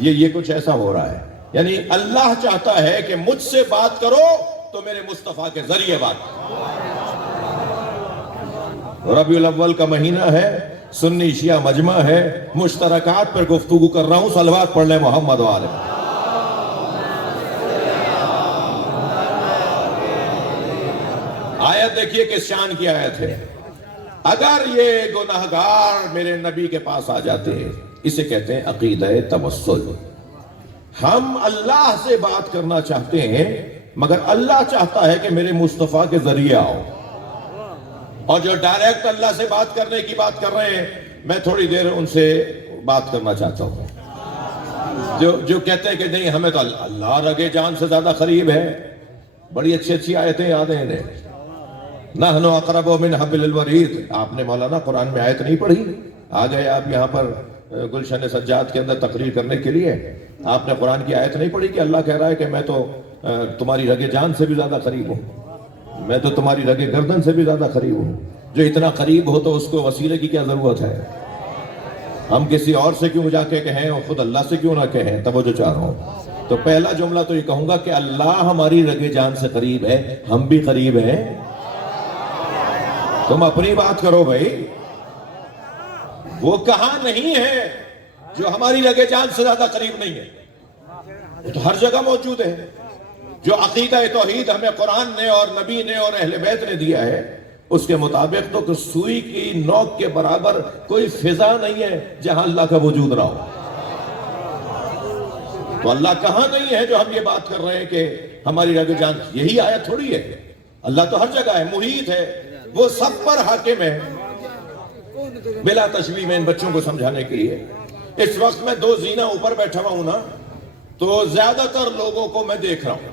یہ کچھ ایسا ہو رہا ہے. یعنی اللہ چاہتا ہے کہ مجھ سے بات کرو تو میرے مصطفیٰ کے ذریعے بات کرو. ربیع الاول کا مہینہ ہے، سنی شیعہ مجمع ہے، مشترکات پر گفتگو کر رہا ہوں. صلوات پڑھ لیں محمد و آل محمد. آیت دیکھیے کس شان کی آیت ہے. اگر یہ گناہگار میرے نبی کے پاس آ جاتے ہیں، اسے کہتے ہیں عقیدہ توسل. ہم اللہ سے بات کرنا چاہتے ہیں مگر اللہ چاہتا ہے کہ میرے مصطفیٰ کے ذریعے آؤ. اور جو ڈائریکٹ اللہ سے بات کرنے کی بات کر رہے ہیں، میں تھوڑی دیر ان سے بات کرنا چاہتا ہوں. جو کہتے ہیں کہ نہیں ہمیں تو اللہ رگے جان سے زیادہ قریب ہے. بڑی اچھی آیتیں یاد ہیں انہیں. نحن اقرب من حبل الورید. آپ نے مولانا قرآن میں آیت نہیں پڑھی؟ آ گئے آپ یہاں پر گلشن سجاد کے اندر تقریر کرنے کے لیے. آپ نے قرآن کی آیت نہیں پڑھی کہ اللہ کہہ رہا ہے کہ میں تو تمہاری رگ جان سے بھی زیادہ قریب ہوں، میں تو تمہاری رگ گردن سے بھی زیادہ قریب ہوں. جو اتنا قریب ہو تو اس کو وسیلے کی کیا ضرورت ہے؟ ہم کسی اور سے کیوں جا کے کہیں اور خود اللہ سے کیوں نہ کہیں؟ توجہ چاہ رہا ہوں. تو پہلا جملہ تو یہ کہوں گا کہ اللہ ہماری رگ جان سے قریب ہے، ہم بھی قریب ہیں. تم اپنی بات کرو بھائی. وہ کہاں نہیں ہے جو ہماری رگ جان سے زیادہ قریب نہیں ہے؟ وہ تو ہر جگہ موجود ہے. جو عقیدہ توحید ہمیں قرآن نے اور نبی نے اور اہل بیت نے دیا ہے، اس کے مطابق تو کہ سوئی کی نوک کے برابر کوئی فضا نہیں ہے جہاں اللہ کا وجود نہ ہو۔ تو اللہ کہاں نہیں ہے جو ہم یہ بات کر رہے ہیں کہ ہماری رگ جان؟ یہی آیت تھوڑی ہے، اللہ تو ہر جگہ ہے، محیط ہے، وہ سب پر حاکم ہے۔ بلا تشبیہ میں ان بچوں کو سمجھانے کے لیے اس وقت میں دو زینہ اوپر بیٹھا ہوا ہوں نا، تو زیادہ تر لوگوں کو میں دیکھ رہا ہوں،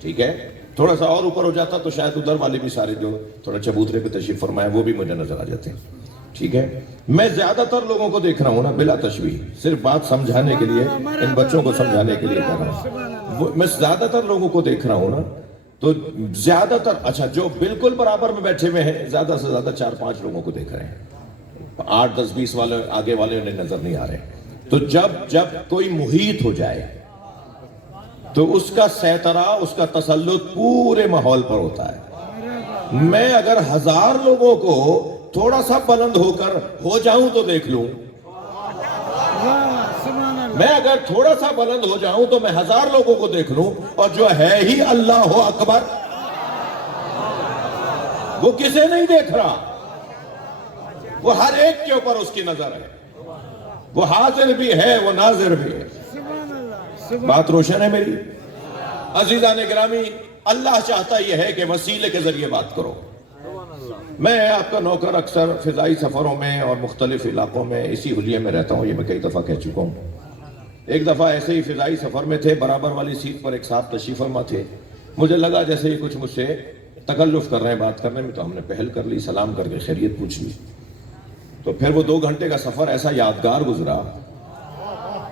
ٹھیک ہے؟ تھوڑا سا اور اوپر ہو جاتا تو شاید ادھر والے بھی سارے جو تھوڑا چبوترے پہ تشریف فرمائے وہ بھی مجھے نظر آ جاتے ہیں، ٹھیک ہے؟ میں زیادہ تر لوگوں کو دیکھ رہا ہوں نا، بلا تشبیہ، صرف بات سمجھانے کے لیے، ان بچوں کو سمجھانے کے لیے کر رہا ہوں۔ میں زیادہ تر لوگوں کو دیکھ رہا ہوں نا، تو زیادہ تر، اچھا جو بالکل برابر میں بیٹھے ہوئے ہیں، زیادہ سے زیادہ 4-5 لوگوں کو دیکھ رہے ہیں، 8-10-20 والے آگے والے انہیں نظر نہیں آ رہے۔ تو جب کوئی محیط ہو جائے تو اس کا سیطرہ، اس کا تسلط پورے ماحول پر ہوتا ہے۔ میں اگر 1000 لوگوں کو تھوڑا سا بلند ہو کر ہو جاؤں تو دیکھ لوں، میں اگر تھوڑا سا بلند ہو جاؤں تو میں 1000 لوگوں کو دیکھ لوں، اور جو ہے ہی اللہ اکبر، وہ کسے نہیں دیکھ رہا، وہ ہر ایک کے اوپر اس کی نظر ہے، وہ حاضر بھی ہے، وہ ناظر بھی ہے۔ بات روشن ہے میری؟ عزیزان گرامی، اللہ چاہتا یہ ہے کہ وسیلے کے ذریعے بات کرو۔ میں آپ کا نوکر اکثر فضائی سفروں میں اور مختلف علاقوں میں اسی حلیے میں رہتا ہوں، یہ میں کئی دفعہ کہہ چکا ہوں۔ ایک دفعہ ایسے ہی فضائی سفر میں تھے، برابر والی سیٹ پر ایک صاحب تشریف فرما تھے، مجھے لگا جیسے یہ کچھ مجھ سے تکلف کر رہے ہیں بات کرنے میں، تو ہم نے پہل کر لی، سلام کر کے خیریت پوچھ لی۔ تو پھر وہ 2 گھنٹے کا سفر ایسا یادگار گزرا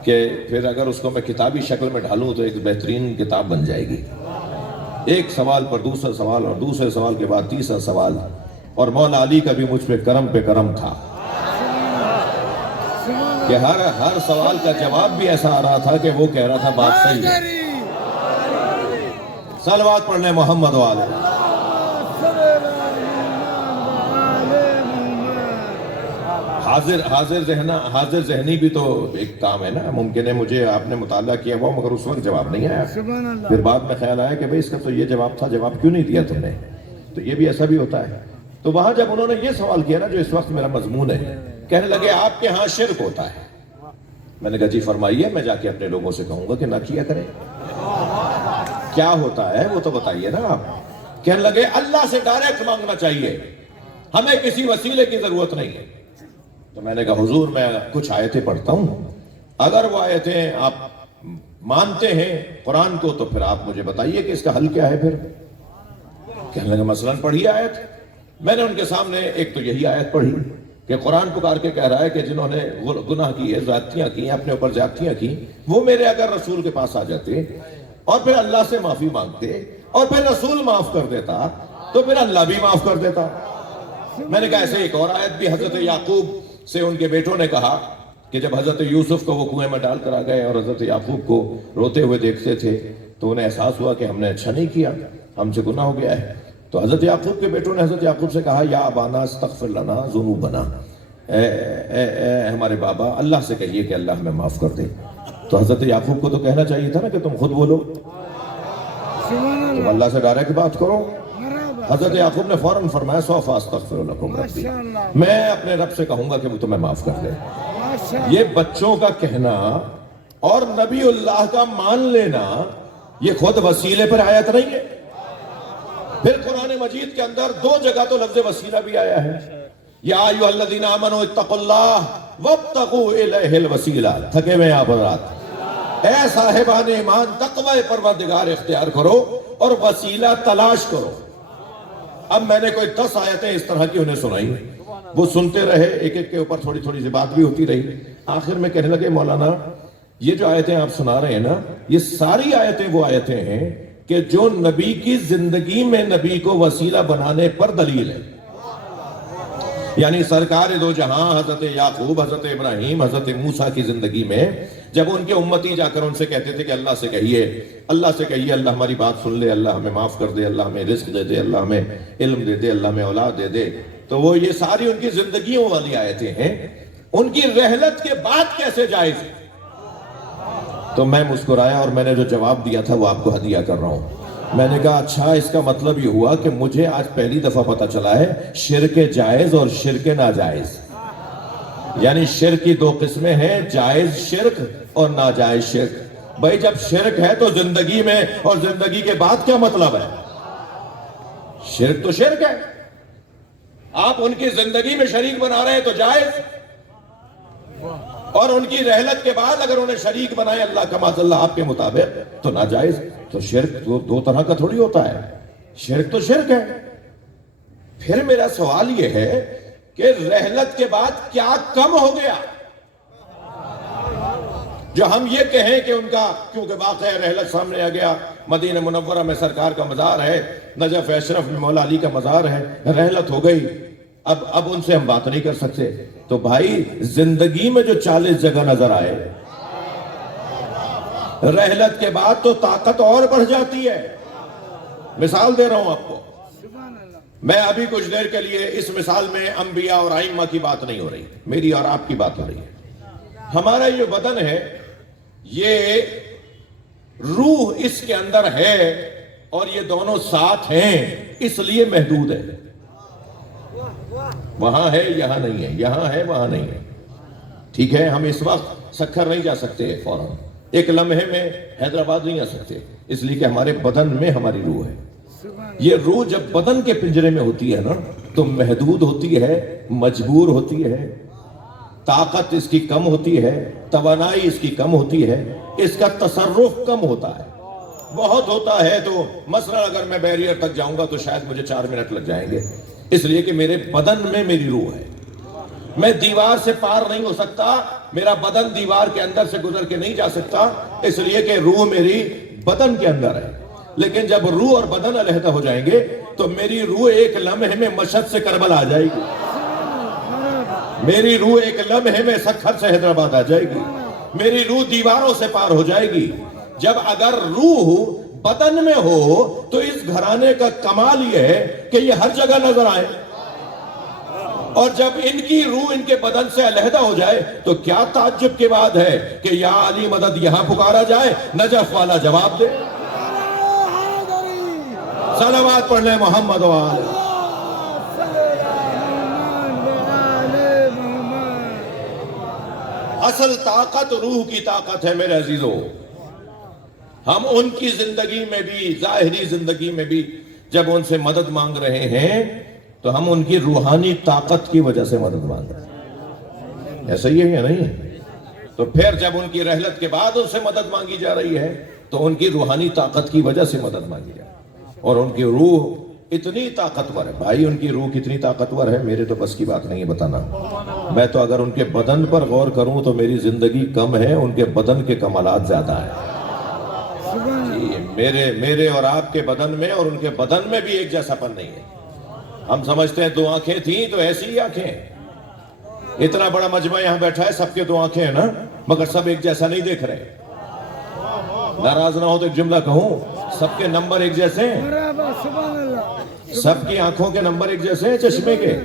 کہ پھر اگر اس کو میں کتابی شکل میں ڈھالوں تو ایک بہترین کتاب بن جائے گی۔ ایک سوال پر دوسرا سوال، اور دوسرے سوال کے بعد تیسرا سوال، اور مولا علی کا بھی مجھ پہ کرم تھا کہ ہر سوال کا جواب بھی ایسا آ رہا تھا کہ وہ کہہ رہا تھا بات صحیح ہے۔ صلوات پڑھنے محمد والے۔ حاضر ذہنی بھی تو ایک کام ہے نا، ممکن ہے مجھے آپ نے مطالعہ کیا ہوا مگر اس وقت جواب نہیں آیا، پھر بعد میں خیال آیا کہ بھئی اس کا تو یہ جواب تھا، جواب کیوں نہیں دیا تم نے؟ تو یہ بھی ایسا بھی ہوتا ہے۔ تو وہاں جب انہوں نے یہ سوال کیا نا جو اس وقت میرا مضمون ہے، کہنے لگے آپ کے ہاں شرک ہوتا ہے۔ میں نے کہا جی فرمائیے، میں جا کے اپنے لوگوں سے کہوں گا کہ نہ کیا کریں۔ کیا ہوتا ہے وہ تو بتائیے نا آپ۔ کہنے لگے اللہ سے ڈائریکٹ مانگنا چاہیے، ہمیں کسی وسیلے کی ضرورت نہیں ہے۔ تو میں نے کہا حضور میں کچھ آیتیں پڑھتا ہوں، اگر وہ آیتیں آپ مانتے ہیں قرآن کو تو پھر آپ مجھے بتائیے کہ اس کا حل کیا ہے پھر۔ کہنے لگے مثلاً پڑھیے آیت۔ میں نے ان کے سامنے ایک تو یہی آیت پڑھی کہ قرآن پکار کے کہہ رہا ہے کہ جنہوں نے گناہ کیے، زیادتیاں کی، اپنے اوپر زیادتیاں کی، وہ میرے اگر رسول کے پاس آ جاتے اور پھر اللہ سے معافی مانگتے اور پھر رسول معاف کر دیتا تو پھر اللہ بھی معاف کر دیتا۔ میں نے کہا ایسے ایک اور آیت بھی حضرت یعقوب سے ان کے بیٹوں نے کہا کہ جب حضرت یوسف کو وہ کنویں میں ڈال کر آ گئے اور حضرت یعقوب کو روتے ہوئے دیکھتے تھے تو انہیں احساس ہوا کہ ہم نے اچھا نہیں کیا، ہم سے گناہ ہو گیا ہے۔ تو حضرت یعقوب کے بیٹوں نے حضرت یعقوب سے کہا یا ابانا استغفر لنا ذنوبنا، اے ہمارے بابا اللہ سے کہیے کہ اللہ ہمیں معاف کر دے۔ تو حضرت یعقوب کو تو کہنا چاہیے تھا نا کہ تم خود بولو، تم اللہ سے ڈائریکٹ بات کرو۔ حضرت یعقوب نے فوراً فرمایا سوف استغفر لکم ربی، میں اپنے رب سے کہوں گا کہ وہ تمہیں معاف کر دے۔ یہ بچوں کا کہنا اور نبی اللہ کا مان لینا یہ خود وسیلے پر آیت نہیں ہے۔ پھر قرآن مجید کے اندر 2 جگہ تو لفظ وسیلہ بھی آیا ہے، یا ایھا الذین آمنوا اتقوا اللہ وابتغوا الیہ الوسیلہ۔ تھکے ہوئے آپ حضرات، اے صاحبان ایمان تقوی پروردگار اختیار کرو اور وسیلہ تلاش کرو۔ اب میں نے کوئی 10 آیتیں اس طرح کی انہیں سنائی، وہ سنتے رہے، ایک ایک کے اوپر تھوڑی تھوڑی سی بات بھی ہوتی رہی۔ آخر میں کہنے لگے مولانا یہ جو آیتیں آپ سنا رہے ہیں نا، یہ ساری آیتیں وہ آیتیں ہیں کہ جو نبی کی زندگی میں نبی کو وسیلہ بنانے پر دلیل ہے۔ یعنی سرکار دو جہاں حضرت یعقوب، حضرت ابراہیم، حضرت موسیٰ کی زندگی میں جب ان کے امتی جا کر ان سے کہتے تھے کہ اللہ سے کہیے اللہ ہماری بات سن لے، اللہ ہمیں معاف کر دے، اللہ ہمیں رزق دے دے، اللہ ہمیں علم دے دے، اللہ ہمیں اولاد دے دے، تو وہ یہ ساری ان کی زندگیوں والی آیتیں ہیں۔ ان کی رحلت کے بعد کیسے جائز ہے؟ تو میں مسکرایا اور میں نے جو جواب دیا تھا وہ آپ کو ہدیہ کر رہا ہوں. میں نے کہا اچھا اس کا مطلب یہ ہوا کہ مجھے آج پہلی دفعہ پتہ چلا ہے شرک جائز اور شرک ناجائز. یعنی شرک کی 2 قسمیں ہیں, جائز شرک اور ناجائز شرک. بھائی جب شرک ہے تو زندگی میں اور زندگی کے بعد کیا مطلب ہے؟ شرک تو شرک ہے. آپ ان کی زندگی میں شریک بنا رہے ہیں تو جائز, اور ان کی رحلت کے بعد اگر انہیں شریک بنائے اللہ کا معاذ اللہ آپ کے مطابق تو ناجائز. تو شرک تو 2 طرح کا تھوڑی ہوتا ہے, شرک تو شرک ہے. پھر میرا سوال یہ ہے کہ رحلت کے بعد کیا کم ہو گیا جو ہم یہ کہیں کہ ان کا, کیونکہ واقعہ رحلت سامنے آ گیا, مدینہ منورہ میں سرکار کا مزار ہے, نجف اشرف میں مولا علی کا مزار ہے, رحلت ہو گئی, اب ان سے ہم بات نہیں کر سکتے. تو بھائی زندگی میں جو 40 جگہ نظر آئے, رحلت کے بعد تو طاقت اور بڑھ جاتی ہے. مثال دے رہا ہوں آپ کو, میں ابھی کچھ دیر کے لیے اس مثال میں انبیاء اور ائمہ کی بات نہیں ہو رہی, میری اور آپ کی بات ہو رہی ہے. ہمارا یہ بدن ہے, یہ روح اس کے اندر ہے اور یہ دونوں ساتھ ہیں, اس لیے محدود ہے. وہاں ہے یہاں نہیں ہے, یہاں ہے وہاں نہیں ہے. ٹھیک ہے, ہم اس وقت سکھر نہیں جا سکتے, فوراً ایک لمحے میں حیدرآباد نہیں آ سکتے, اس لیے کہ ہمارے بدن میں ہماری روح ہے. یہ روح جب بدن کے پنجرے میں ہوتی ہے نا تو محدود ہوتی ہے, مجبور ہوتی ہے, طاقت اس کی کم ہوتی ہے, توانائی اس کی کم ہوتی ہے, اس کا تصرف کم ہوتا ہے. بہت ہوتا ہے تو مثلا اگر میں بیریئر تک جاؤں گا تو شاید مجھے 4 منٹ لگ جائیں گے, اس لیے کہ میرے بدن میں میری روح ہے. میں دیوار سے پار نہیں ہو سکتا, میرا بدن دیوار کے اندر سے گزر کے نہیں جا سکتا, اس لیے کہ روح میری بدن کے اندر ہے. لیکن جب روح اور بدن علیحدہ ہو جائیں گے تو میری روح ایک لمحے میں مشہد سے کربلا آ جائے گی, میری روح ایک لمحے میں سکھر سے حیدرآباد آ جائے گی, میری روح دیواروں سے پار ہو جائے گی. جب اگر روح بدن میں ہو تو اس گھرانے کا کمال یہ ہے کہ یہ ہر جگہ نظر آئے, اور جب ان کی روح ان کے بدن سے علیحدہ ہو جائے تو کیا تعجب کی بات ہے کہ یا علی مدد یہاں پکارا جائے, نجف والا جواب دے. صلوات پڑھ لیں محمد و آل. اصل طاقت روح کی طاقت ہے میرے عزیزو. ہم ان کی زندگی میں بھی, ظاہری زندگی میں بھی جب ان سے مدد مانگ رہے ہیں تو ہم ان کی روحانی طاقت کی وجہ سے مدد مانگ رہے ہیں. ایسا ہی ہے یا نہیں؟ تو پھر جب ان کی رحلت کے بعد ان سے مدد مانگی جا رہی ہے تو ان کی روحانی طاقت کی وجہ سے مدد مانگی جا رہی ہے. اور ان کی روح اتنی طاقتور ہے بھائی, ان کی روح کتنی طاقتور ہے میرے تو بس کی بات نہیں ہے بتانا. میں تو اگر ان کے بدن پر غور کروں تو میری زندگی کم ہے, ان کے بدن کے کمالات زیادہ ہیں. میرے اور آپ کے بدن میں اور ان کے بدن میں بھی ایک جیسا پن نہیں ہے. ہم سمجھتے ہیں 2 آنکھیں تھیں تو ایسی ہی آنکھیں. اتنا بڑا مجمع یہاں بیٹھا ہے, سب کے 2 آنکھیں ہیں نا, مگر سب ایک جیسا نہیں دیکھ رہے. ناراض نہ ہو تو ایک جملہ کہوں, سب کے نمبر ایک جیسے ہیں, سب کی آنکھوں کے نمبر ایک جیسے ہیں چشمے کے,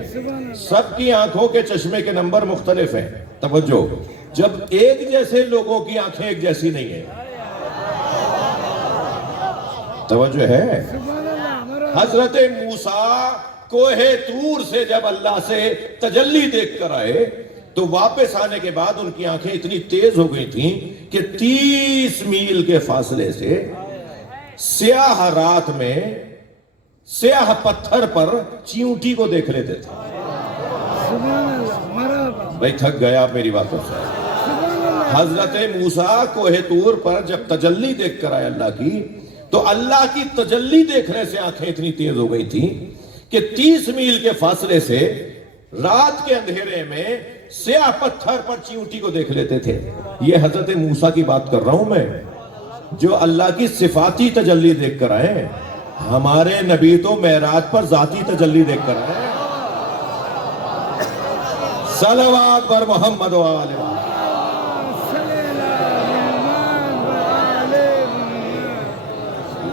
سب کی آنکھوں کے چشمے کے نمبر مختلف ہیں. توجہ, جب ایک جیسے لوگوں کی آنکھیں ایک جیسی نہیں ہیں, توجہ ہے. حضرت موسیٰ کوہ طور سے جب اللہ سے تجلی دیکھ کر آئے تو واپس آنے کے بعد ان کی آنکھیں اتنی تیز ہو گئی تھیں کہ 30 میل کے فاصلے سے سیاہ رات میں سیاہ پتھر پر چیونٹی کو دیکھ لیتے تھے. بھائی تھک گیا آپ میری باتوں سے. حضرت موسیٰ کوہ طور پر جب تجلی دیکھ کر آئے اللہ کی, تو اللہ کی تجلی دیکھنے سے آنکھیں اتنی تیز ہو گئی تھیں کہ 30 میل کے فاصلے سے رات کے اندھیرے میں سیاہ پتھر پر چیونٹی کو دیکھ لیتے تھے. یہ حضرت موسیٰ کی بات کر رہا ہوں میں, جو اللہ کی صفاتی تجلی دیکھ کر آئے. ہمارے نبی تو معراج پر ذاتی تجلی دیکھ کر آئے. صلوات پر محمد و آل.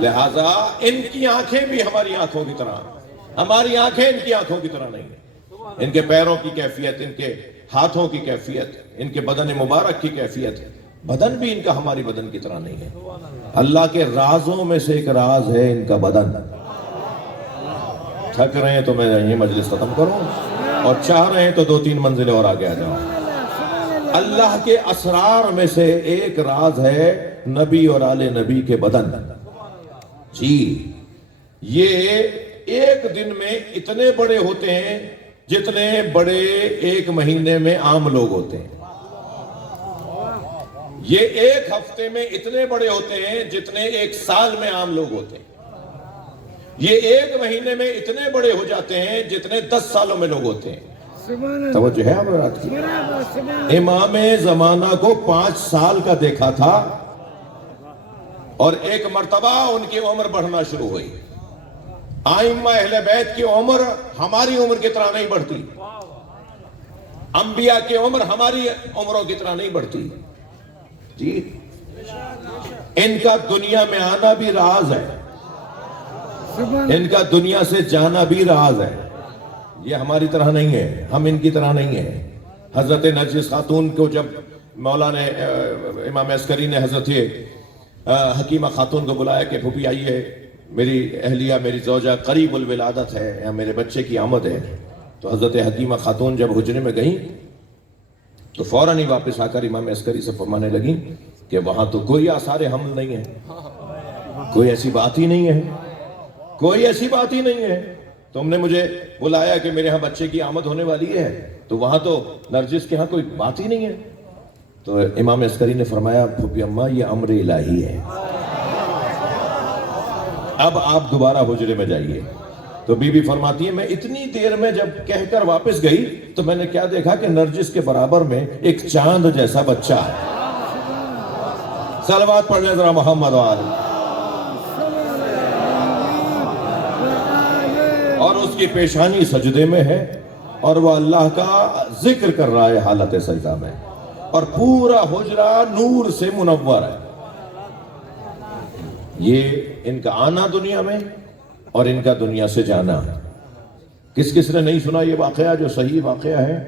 لہذا ان کی آنکھیں بھی ہماری آنکھوں کی طرح, ہماری آنکھیں ان کی آنکھوں کی طرح نہیں ہیں. ان کے پیروں کی کیفیت, ان کے ہاتھوں کی کیفیت, ان کے بدن مبارک کی کیفیت بدن بھی ان کا ہماری بدن کی طرح نہیں ہے. اللہ کے رازوں میں سے ایک راز ہے ان کا بدن. تھک رہے ہیں تو میں یہ مجلس ختم کروں اور چاہ رہے ہیں تو 2-3 منزلیں اور آگے آ جاؤں. اللہ کے اسرار میں سے ایک راز ہے نبی اور آل نبی کے بدن. جی یہ ایک دن میں اتنے بڑے ہوتے ہیں جتنے بڑے ایک مہینے میں عام لوگ ہوتے ہیں. یہ ایک ہفتے میں اتنے بڑے ہوتے ہیں جتنے ایک سال میں عام لوگ ہوتے ہیں. یہ ایک مہینے میں اتنے بڑے ہو جاتے ہیں جتنے 10 سالوں میں لوگ ہوتے ہیں. توجہ ہے آپ رات کی. امام زمانہ کو 5 سال کا دیکھا تھا اور ایک مرتبہ ان کی عمر بڑھنا شروع ہوئی. ائمہ اہل بیت کی عمر ہماری عمر کی طرح نہیں بڑھتی. انبیاء کی عمر ہماری عمروں کی طرح نہیں بڑھتی. جی ان کا دنیا میں آنا بھی راز ہے, ان کا دنیا سے جانا بھی راز ہے. یہ ہماری طرح نہیں ہے, ہم ان کی طرح نہیں ہیں. حضرت نرجس خاتون کو جب مولانا امام عسکری نے حضرت حکیمہ خاتون کو بلایا کہ پھوپھی آئیے, میری اہلیہ میری زوجہ قریب الولادت ہے یا میرے بچے کی آمد ہے, تو حضرت حکیمہ خاتون جب حجرے میں گئیں تو فوراً ہی واپس آ کر امام عسکری سے فرمانے لگیں کہ وہاں تو کوئی آثار حمل نہیں ہے, کوئی ایسی بات ہی نہیں ہے, کوئی ایسی بات ہی نہیں ہے. تم نے مجھے بلایا کہ میرے ہاں بچے کی آمد ہونے والی ہے, تو وہاں تو نرجس کے ہاں کوئی بات ہی نہیں ہے. تو امام عسکری نے فرمایا پھوپھی اماں یہ امر الہی ہے, اب آپ دوبارہ حجرے میں جائیے. تو بی بی فرماتی ہے میں اتنی دیر میں جب کہہ کر واپس گئی تو میں نے کیا دیکھا کہ نرجس کے برابر میں ایک چاند جیسا بچہ ہے. صلوات پڑھ لیں ذرا محمد وآلہ. اور اس کی پیشانی سجدے میں ہے اور وہ اللہ کا ذکر کر رہا ہے حالت سجدہ میں, اور پورا حجرہ نور سے منور ہے. یہ ان کا آنا دنیا میں اور ان کا دنیا سے جانا. کس کس نے نہیں سنا یہ واقعہ جو صحیح واقعہ ہے,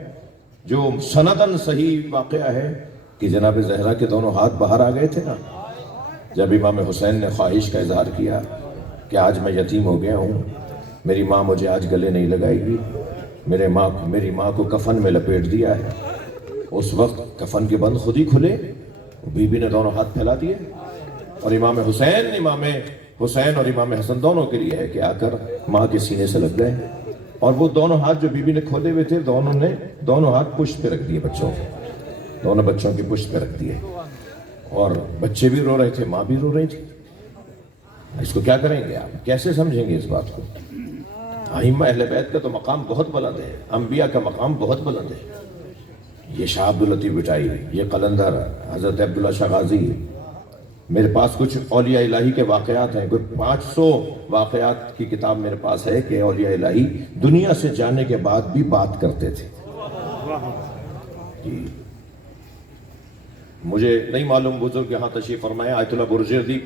جو سندن صحیح واقعہ ہے کہ جناب زہرا کے دونوں ہاتھ باہر آ گئے تھے نا جب امام حسین نے خواہش کا اظہار کیا کہ آج میں یتیم ہو گیا ہوں, میری ماں مجھے آج گلے نہیں لگائے گی, میری ماں کو کفن میں لپیٹ دیا ہے. اس وقت کفن کے بند خود ہی کھلے, بی بی نے دونوں ہاتھ پھیلا دیے اور امام حسین اور امام حسن دونوں کے لیے ہے کہ آ کر ماں کے سینے سے لگ گئے, اور وہ دونوں ہاتھ جو بی بی نے کھولے ہوئے تھے دونوں نے دونوں ہاتھ پشت پہ رکھ دیے, بچوں کے دونوں بچوں کی پشت پہ رکھ دیے, اور بچے بھی رو رہے تھے, ماں بھی رو رہی تھی. اس کو کیا کریں گے آپ, کیسے سمجھیں گے اس بات کو؟ ائمہ اہل بیت کا تو مقام بہت بلند ہے, انبیاء کا مقام بہت بلند ہے. یہ شاہ عبداللطیف بٹائی, یہ قلندر حضرت عبداللہ شاہ غازی. میرے پاس کچھ اولیاء الہی کے واقعات ہیں, کوئی 500 واقعات کی کتاب میرے پاس ہے کہ اولیاء الہی دنیا سے جانے کے بعد بھی بات کرتے تھے. جی مجھے نہیں معلوم بزرگ یہاں تشریف فرمائے آیت اللہ برجردی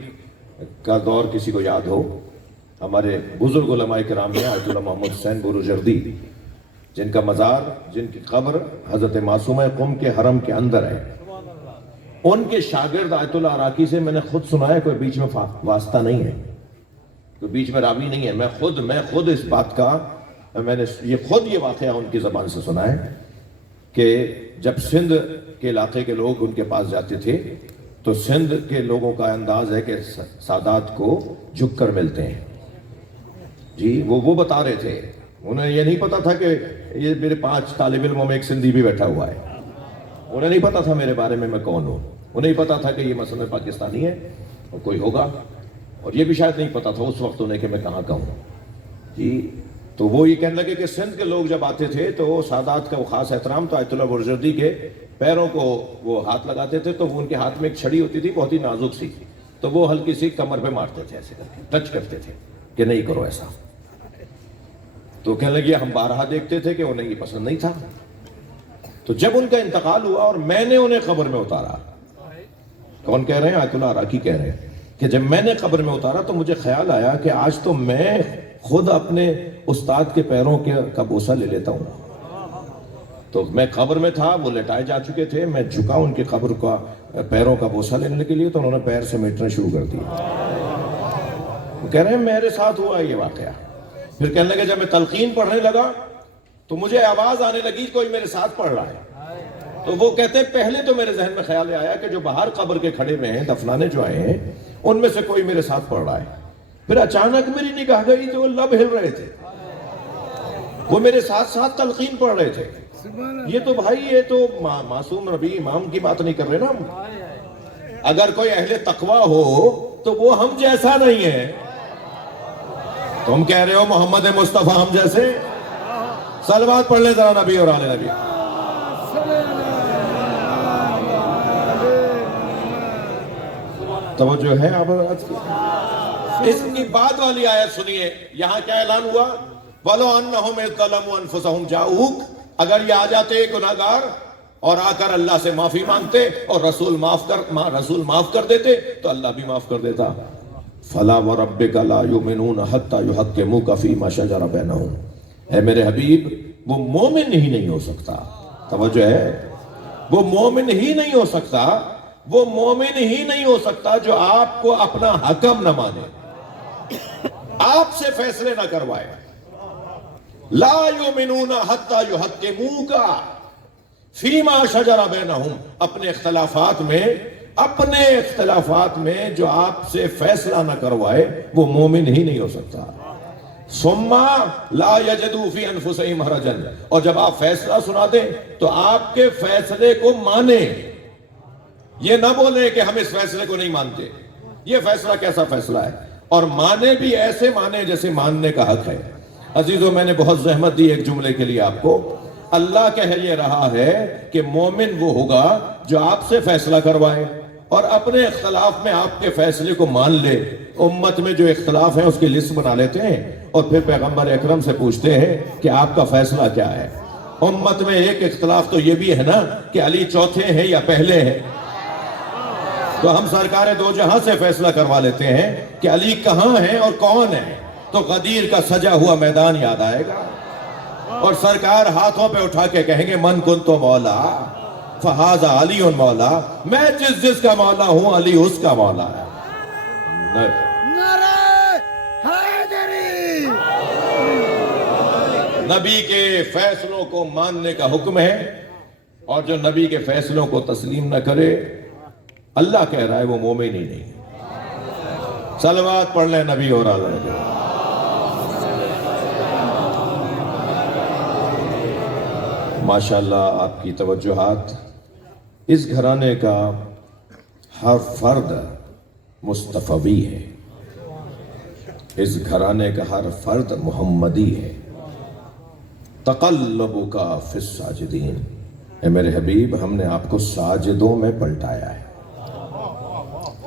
کا دور کسی کو یاد ہو. ہمارے بزرگ علماء کرام میں آیت اللہ محمد حسین برجردی, جن کا مزار, جن کی قبر حضرت معصومہ قم کے حرم کے اندر ہے, ان کے شاگرد آیت اللہ عراقی سے میں نے خود سنا ہے, کوئی بیچ میں واسطہ نہیں ہے, کوئی بیچ میں راوی نہیں ہے. میں خود اس بات کا میں نے یہ واقعہ ان کی زبان سے سنا ہے کہ جب سندھ کے علاقے کے لوگ ان کے پاس جاتے تھے تو سندھ کے لوگوں کا انداز ہے کہ سادات کو جھک کر ملتے ہیں. جی وہ بتا رہے تھے, انہیں یہ نہیں پتا تھا کہ یہ میرے 5 طالب علموں میں ایک سندھی بھی بیٹھا ہوا ہے. انہیں نہیں پتا تھا میرے بارے میں کون ہوں, انہیں نہیں پتا تھا کہ یہ مسلم پاکستانی ہے اور کوئی ہوگا, اور یہ بھی شاید نہیں پتا تھا اس وقت انہیں کہ میں کہاں کا ہوں. جی تو وہ یہ کہنے لگے کہ سندھ کے لوگ جب آتے تھے تو سادات کا وہ خاص احترام, تو آیت اللہ برجردی کے پیروں کو وہ ہاتھ لگاتے تھے تو وہ ان کے ہاتھ میں ایک چھڑی ہوتی تھی بہت ہی نازک سی, تو وہ ہلکی سی کمر پہ مارتے تھے, ایسے کر کے ٹچ کرتے تھے کہ نہیں کرو ایسا. تو کہنے لگے ہم بارہا دیکھتے تھے کہ انہیں یہ پسند نہیں تھا. تو جب ان کا انتقال ہوا اور میں نے انہیں قبر میں اتارا, کون کہہ رہے ہیں؟ آیت اللہ عراقی کہہ رہے ہیں کہ جب میں نے قبر میں اتارا تو مجھے خیال آیا کہ آج تو میں خود اپنے استاد کے پیروں کا بوسہ لے لیتا ہوں. تو میں قبر میں تھا, وہ لٹائے جا چکے تھے, میں جھکا ان کی قبر کا پیروں کا بوسہ لینے کے لیے تو انہوں نے پیر سمیٹنا شروع کر دیا. وہ کہہ رہے ہیں میرے ساتھ ہوا یہ واقعہ. پھر کہنے لگے جب میں تلقین پڑھنے لگا تو مجھے آواز آنے لگی کوئی میرے ساتھ پڑھ رہا ہے. تو وہ کہتے ہیں پہلے تو میرے ذہن میں خیال آیا کہ جو باہر قبر کے کھڑے میں ہیں دفنانے جو آئے ہیں ان میں سے کوئی میرے ساتھ پڑھ رہا ہے. پھر اچانک میری نگاہ گئی تو وہ لب ہل رہے تھے, وہ میرے ساتھ ساتھ تلقین پڑھ رہے تھے. یہ تو بھائی یہ تو معصوم نبی امام کی بات نہیں کر رہے نا ہم. اگر کوئی اہل تقوی ہو تو وہ ہم جیسا نہیں ہے. تم کہہ رہے ہو محمد مصطفیٰ ہم جیسے. صلوات پڑھ لیں ذرا نبی اور آل نبی. توجہ ہے آپ اس کی بعد والی آیت سنیے. یہاں کیا اعلان ہوا؟ وَلَوْ أَنَّهُمْ إِذْ ظَلَمُوا أَنفُسَهُمْ جَاءُوكَ. اگر یہ آ جاتے گناہگار اور آ کر اللہ سے معافی مانگتے اور رسول معاف کر دیتے تو اللہ بھی معاف کر دیتا. فَلَا وَرَبِّكَ لَا يُؤْمِنُونَ حَتَّى يُحَكِّمُوكَ فِي مَا شَجَرَ بَيْنَهُمْ. اے میرے حبیب وہ مومن ہی نہیں ہو سکتا. توجہ ہے, وہ مومن ہی نہیں ہو سکتا, وہ مومن ہی نہیں ہو سکتا جو آپ کو اپنا حکم نہ مانے, آپ سے فیصلے نہ کروائے. لا یؤمنون حتی یحکموک فیما شجر بینہم. اپنے اختلافات میں جو آپ سے فیصلہ نہ کروائے وہ مومن ہی نہیں ہو سکتا. ثم لا یجدوا فی انفسہم حرجا. اور جب آپ فیصلہ سنا دیں تو آپ کے فیصلے کو مانیں. یہ نہ بولیں کہ ہم اس فیصلے کو نہیں مانتے. یہ فیصلہ کیسا فیصلہ ہے, اور مانے بھی ایسے مانے جیسے ماننے کا حق ہے. عزیزو میں نے بہت زحمت دی ایک جملے کے لیے آپ کو. اللہ کہہ یہ رہا ہے کہ مومن وہ ہوگا جو آپ سے فیصلہ کروائے اور اپنے اختلاف میں آپ کے فیصلے کو مان لے. امت میں جو اختلاف ہیں اس کی لسٹ بنا لیتے ہیں اور پھر پیغمبر اکرم سے پوچھتے ہیں کہ آپ کا فیصلہ کیا ہے. امت میں ایک اختلاف تو یہ بھی ہے نا کہ علی چوتھے ہیں یا پہلے ہیں. تو ہم سرکار دو جہاں سے فیصلہ کروا لیتے ہیں کہ علی کہاں ہیں اور کون ہے. تو غدیر کا سجا ہوا میدان یاد آئے گا اور سرکار ہاتھوں پہ اٹھا کے کہیں گے من کنت مولا فہذا علی مولا. میں جس کا مولا ہوں علی اس کا مولا ہے. نبی کے فیصلوں کو ماننے کا حکم ہے, اور جو نبی کے فیصلوں کو تسلیم نہ کرے اللہ کہہ رہا ہے وہ مومن ہی نہیں. صلوات پڑھ لیں نبی اور آل نبی. ماشاءاللہ آپ کی توجہات. اس گھرانے کا ہر فرد مصطفی ہے, اس گھرانے کا ہر فرد محمدی ہے. تقلبک فی الساجدین. اے میرے حبیب ہم نے آپ کو ساجدوں میں پلٹایا ہے,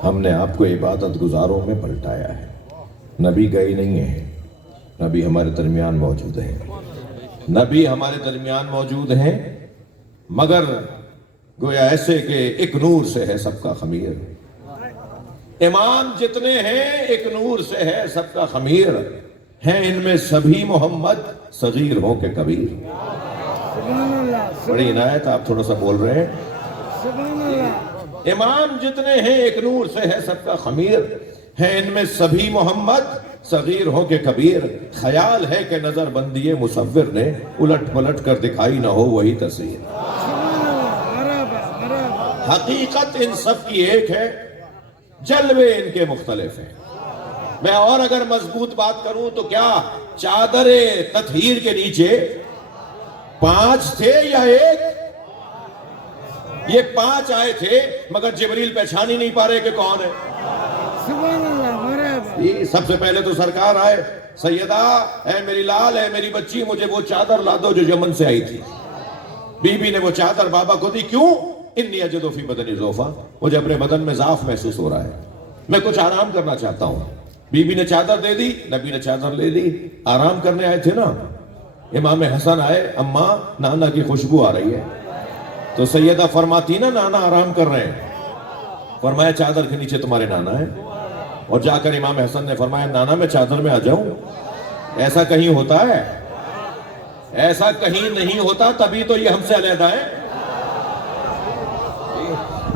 ہم نے آپ کو عبادت گزاروں میں پلٹایا ہے. نبی گئے نہیں ہیں, نبی ہمارے درمیان موجود ہیں. نبی ہمارے درمیان موجود ہیں مگر گویا ایسے کہ ایک نور سے ہے سب کا خمیر. امام جتنے ہیں ایک نور سے ہے سب کا خمیر. ہیں ان میں سبھی محمد صغیر ہوں کہ کبیر. بڑی عنایت, آپ تھوڑا سا بول رہے ہیں. امام جتنے ہیں ایک نور سے ہے سب کا خمیر. ہیں ان میں سبھی محمد صغیر ہوں کہ کبیر. خیال ہے کہ نظر بندی مصور نے الٹ پلٹ کر دکھائی نہ ہو وہی تصویر. حقیقت ان سب کی ایک ہے, جلوے ان کے مختلف ہیں. میں اور اگر مضبوط بات کروں تو کیا چادر تطہیر کے نیچے 5 تھے یا 1؟ یہ 5 آئے تھے مگر جبریل پہچان ہی نہیں پا رہے کہ کون ہے. سب سے پہلے تو سرکار آئے, سیدہ اے میری لال اے میری بچی مجھے وہ چادر لا دو جو یمن سے آئی تھی. بی بی نے وہ چادر بابا کو دی. کیوں؟ انی اجد فی بدنی ضعفا, مجھے اپنے بدن میں ضعف محسوس ہو رہا ہے, میں کچھ آرام کرنا چاہتا ہوں. بی بی نے چادر دے دی, نبی نے چادر لے لی. آرام کرنے آئے تھے نا. امام حسن آئے, اماں نانا کی خوشبو آ رہی ہے. تو سیدہ فرماتی نا نانا آرام کر رہے ہیں. فرمایا چادر کے نیچے تمہارے نانا ہے. اور جا کر امام حسن نے فرمایا نانا میں چادر میں آ جاؤں؟ ایسا کہیں ہوتا ہے؟ ایسا کہیں نہیں ہوتا, تبھی تو یہ ہم سے علیحدہ ہے.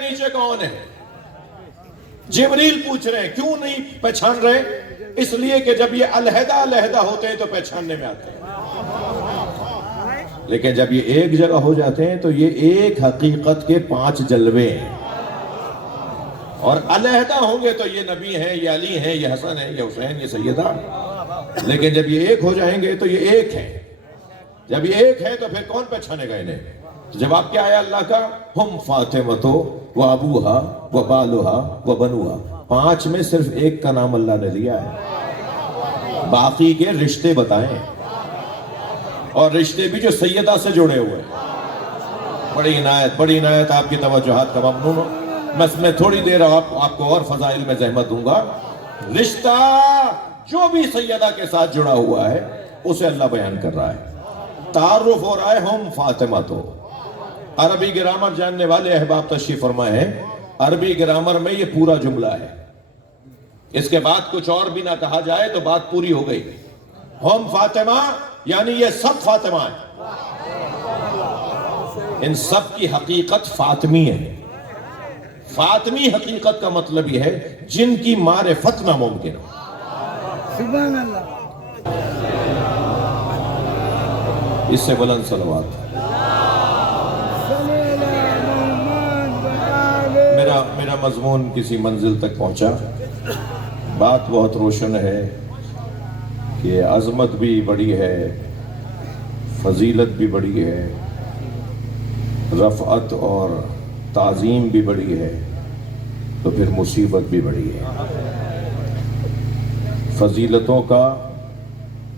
نیچے کون ہے؟ جبریل پوچھ رہے ہیں کیوں نہیں پہچان رہے؟ اس لیے کہ جب یہ علیحدہ علیحدہ ہوتے ہیں تو پہچاننے میں آتے ہیں، لیکن جب یہ ایک جگہ ہو جاتے ہیں تو یہ ایک حقیقت کے 5 جلوے ہیں، اور علیحدہ ہوں گے تو یہ نبی ہیں، یہ علی ہیں، یہ حسن ہیں، یہ حسین، یہ سیدہ، لیکن جب یہ ایک ہو جائیں گے تو یہ ایک ہے۔ جب یہ ایک ہے تو پھر کون پہچانے گا انہیں؟ تو جواب کیا آیا اللہ کا؟ ہم فاطمتو و ابوہا و بالوہا و بنوہا، 5 میں صرف ایک کا نام اللہ نے لیا ہے، باقی کے رشتے بتائیں، اور رشتے بھی جو سیدہ سے جڑے ہوئے۔ بڑی عنایت آپ کی توجہات کا ممنون ہو۔ میں تھوڑی دیر آپ کو اور فضائل میں زحمت دوں گا۔ رشتہ جو بھی سیدہ کے ساتھ جڑا ہوا ہے اسے اللہ بیان کر رہا ہے، تعارف ہو رہا ہے ہم فاطمہ تو۔ عربی گرامر جاننے والے احباب تشریف فرمائے ہیں، عربی گرامر میں یہ پورا جملہ ہے، اس کے بعد کچھ اور بھی نہ کہا جائے تو بات پوری ہو گئی۔ ہم فاطمہ یعنی یہ سب فاطمہ ہیں، ان سب کی حقیقت فاطمی ہے۔ فاطمی حقیقت کا مطلب یہ ہے جن کی معرفت ناممکن ہو۔ سبحان اللہ۔ اس سے بلند صلوات۔ میرا مضمون کسی منزل تک پہنچا، بات بہت روشن ہے کہ عظمت بھی بڑی ہے، فضیلت بھی بڑی ہے، رفعت اور تعظیم بھی بڑی ہے، تو پھر مصیبت بھی بڑی ہے۔ فضیلتوں کا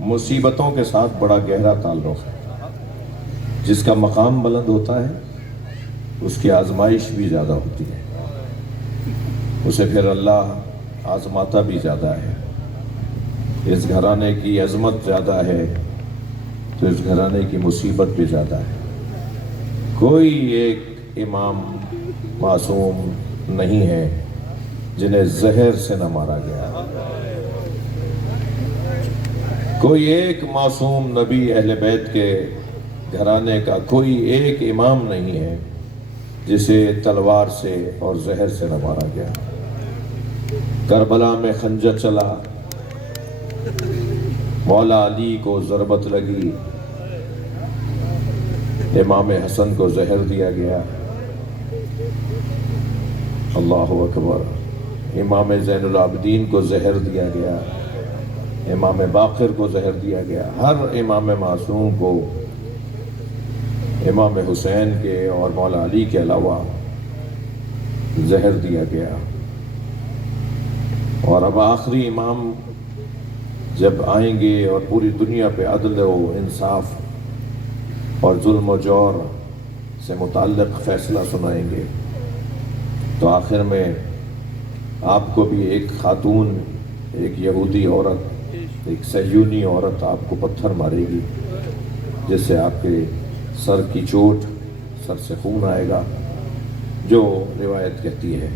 مصیبتوں کے ساتھ بڑا گہرا تعلق ہے۔ جس کا مقام بلند ہوتا ہے اس کی آزمائش بھی زیادہ ہوتی ہے، اسے پھر اللہ آزماتا بھی زیادہ ہے۔ اس گھرانے کی عظمت زیادہ ہے تو اس گھرانے کی مصیبت بھی زیادہ ہے۔ کوئی ایک امام معصوم نہیں ہے جنہیں زہر سے نہ مارا گیا، کوئی ایک معصوم نبی اہل بیت کے گھرانے کا کوئی ایک امام نہیں ہے جسے تلوار سے اور زہر سے نہ مارا گیا۔ کربلا میں خنجر چلا، مولا علی کو ضربت لگی، امام حسن کو زہر دیا گیا، اللہ اکبر، امام زین العابدین کو زہر دیا گیا، امام باقر کو زہر دیا گیا، ہر امام معصوم کو امام حسین کے اور مولا علی کے علاوہ زہر دیا گیا۔ اور اب آخری امام جب آئیں گے اور پوری دنیا پہ عدل و انصاف اور ظلم و جور سے متعلق فیصلہ سنائیں گے، تو آخر میں آپ کو بھی ایک خاتون، ایک یہودی عورت، ایک صہیونی عورت آپ کو پتھر مارے گی، جس سے آپ کے سر کی چوٹ، سر سے خون آئے گا، جو روایت کہتی ہے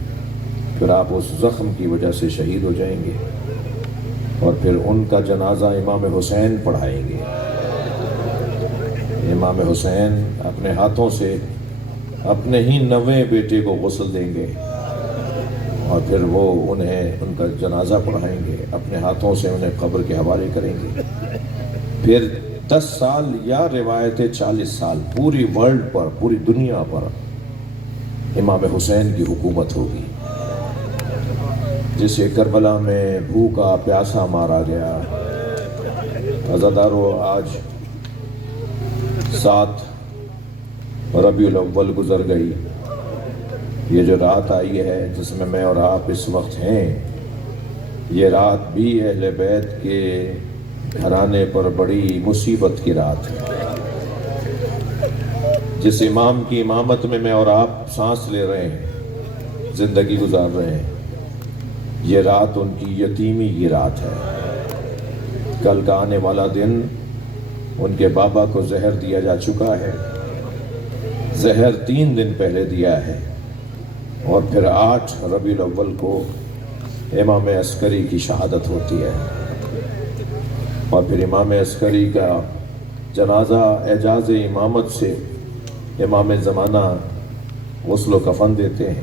پھر آپ اس زخم کی وجہ سے شہید ہو جائیں گے، اور پھر ان کا جنازہ امام حسین پڑھائیں گے۔ امام حسین اپنے ہاتھوں سے اپنے ہی 9ویں بیٹے کو غسل دیں گے، اور پھر وہ انہیں ان کا جنازہ پڑھائیں گے، اپنے ہاتھوں سے انہیں قبر کے حوالے کریں گے۔ پھر 10 سال یا روایت 40 سال پوری ورلڈ پر، پوری دنیا پر امام حسین کی حکومت ہوگی۔ جسے کربلا میں بھوکا پیاسا مارا گیا۔ عزادارو، آج 7 ربیع الاول گزر گئی۔ یہ جو رات آئی ہے جس میں اور آپ اس وقت ہیں، یہ رات بھی اہل بیت کے گھرانے پر بڑی مصیبت کی رات ہے۔ جس امام کی امامت میں اور آپ سانس لے رہے ہیں، زندگی گزار رہے ہیں، یہ رات ان کی یتیمی کی رات ہے۔ کل کا آنے والا دن ان کے بابا کو زہر دیا جا چکا ہے، زہر 3 دن پہلے دیا ہے، اور پھر 8 ربیع الاول کو امام عسکری کی شہادت ہوتی ہے، اور پھر امام عسکری کا جنازہ اعجاز امامت سے امام زمانہ غسل و کفن دیتے ہیں۔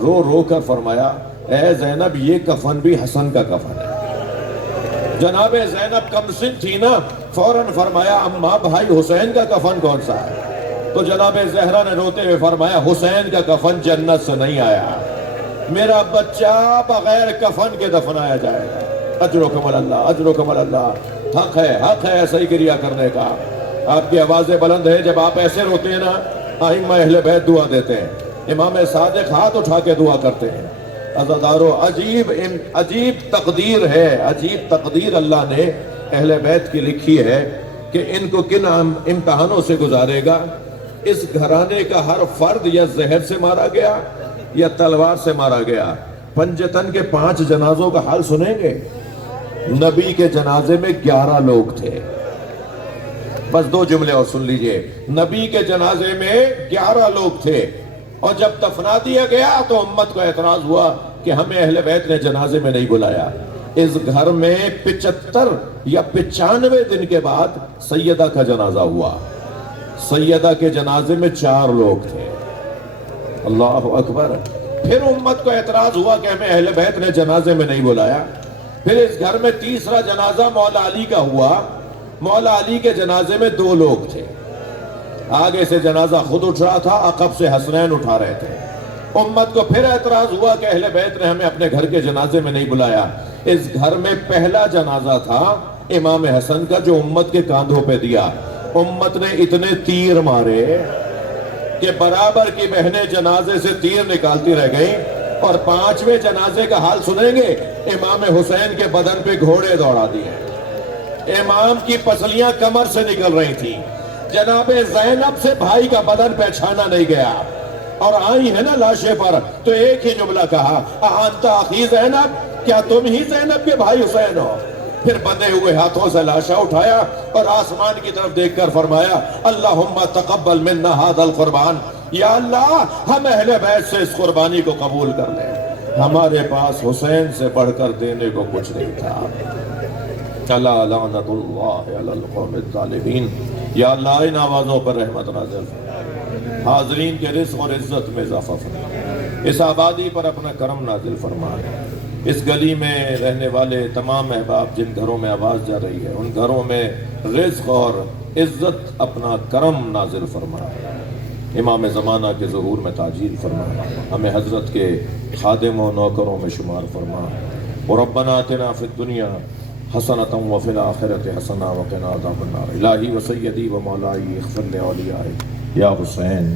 رو رو کر فرمایا اے زینب یہ کفن بھی حسن کا کفن ہے۔ جناب زینب کم سن تھی نا، فوراً فرمایا اماں بھائی حسین کا کفن کون سا ہے؟ تو جناب زہرا نے روتے ہوئے فرمایا حسین کا کفن جنت سے نہیں آیا، میرا بچہ بغیر کفن کے دفنایا جائے گا۔ اجرکم اللہ، اجرکم اللہ، حق ہے ایسا ہی کریا کرنے کا۔ آپ کی آوازیں بلند ہے، جب آپ ایسے روتے ہیں نا ائمہ اہل بیت دعا دیتے ہیں، امام صادق ہاتھ اٹھا کے دعا کرتے ہیں۔ عزادارو عجیب تقدیر ہے، عجیب تقدیر اللہ نے اہل بیت کی لکھی ہے کہ ان کو کن امتحانوں سے گزارے گا۔ اس گھرانے کا ہر فرد یا زہر سے مارا گیا یا تلوار سے مارا گیا۔ پنجتن کے 5 جنازوں کا حال سنیں گے۔ نبی کے جنازے میں 11 لوگ تھے، بس 2 جملے اور سن لیجئے۔ نبی کے جنازے میں 11 لوگ تھے، اور جب دفنا دیا گیا تو امت کو اعتراض ہوا کہ ہمیں اہل بیت نے جنازے میں نہیں بلایا۔ اس گھر میں 75 یا 95 دن کے بعد سیدہ کا جنازہ ہوا۔ سیدہ کے جنازے میں 4 لوگ تھے۔ اللہ اکبر۔ پھر امت کو اعتراض ہوا کہ ہمیں اہل بیت نے جنازے میں نہیں بلایا۔ پھر اس گھر میں تیسرا جنازہ مولا علی کا ہوا۔ مولا علی کے جنازے میں 2 لوگ تھے، آگے سے جنازہ خود اٹھ رہا تھا، عقب سے حسنین اٹھا رہے تھے۔ امت کو پھر اعتراض ہوا کہ اہل بیت نے ہمیں اپنے گھر کے جنازے میں نہیں بلایا۔ اس گھر میں پہلا جنازہ تھا امام حسن کا، جو امت کے کاندھوں پہ دیا۔ امت نے اتنے تیر مارے کہ برابر کی بہنیں جنازے سے تیر نکالتی رہ گئیں، اور 5ویں جنازے کا حال سنیں گے، امام حسین کے بدن پہ گھوڑے دوڑا دیے، امام کی پسلیاں کمر سے نکل رہی تھی۔ جناب زینب سے بھائی کا بدن پہچانا نہیں گیا، اور آئی ہے نا لاشے پر تو ایک ہی جملہ کہا انت اخی زینب، کیا تم ہی زینب کے بھائی حسین ہو؟ پھر بندے ہوئے ہاتھوں سے لاشا اٹھایا اور آسمان کی طرف دیکھ کر فرمایا اللہم تقبل منا ھذا القربان، یا اللہ ہم اہل بیت سے اس قربانی کو قبول کر لیں، ہمارے پاس حسین سے بڑھ کر دینے کو کچھ نہیں تھا۔ الا لعنت اللہ علی القوم الظالمین۔ یا اللہ ان آوازوں پر رحمت نازل فرما، حاضرین کے رزق اور عزت میں اضافہ فرما، اس آبادی پر اپنا کرم نازل فرما، اس گلی میں رہنے والے تمام احباب جن گھروں میں آواز جا رہی ہے ان گھروں میں رزق اور عزت اپنا کرم نازل فرما، امام زمانہ کے ظہور میں تاجیل فرما، ہمیں حضرت کے خادم و نوکروں میں شمار فرما۔ وربنا آتنا فی الدنیا حسنۃ وفی الآخرۃ حسنۃ وقنا عذاب النار۔ الہی و سیدی و مولائی اغفر لأولیائک یا حسین۔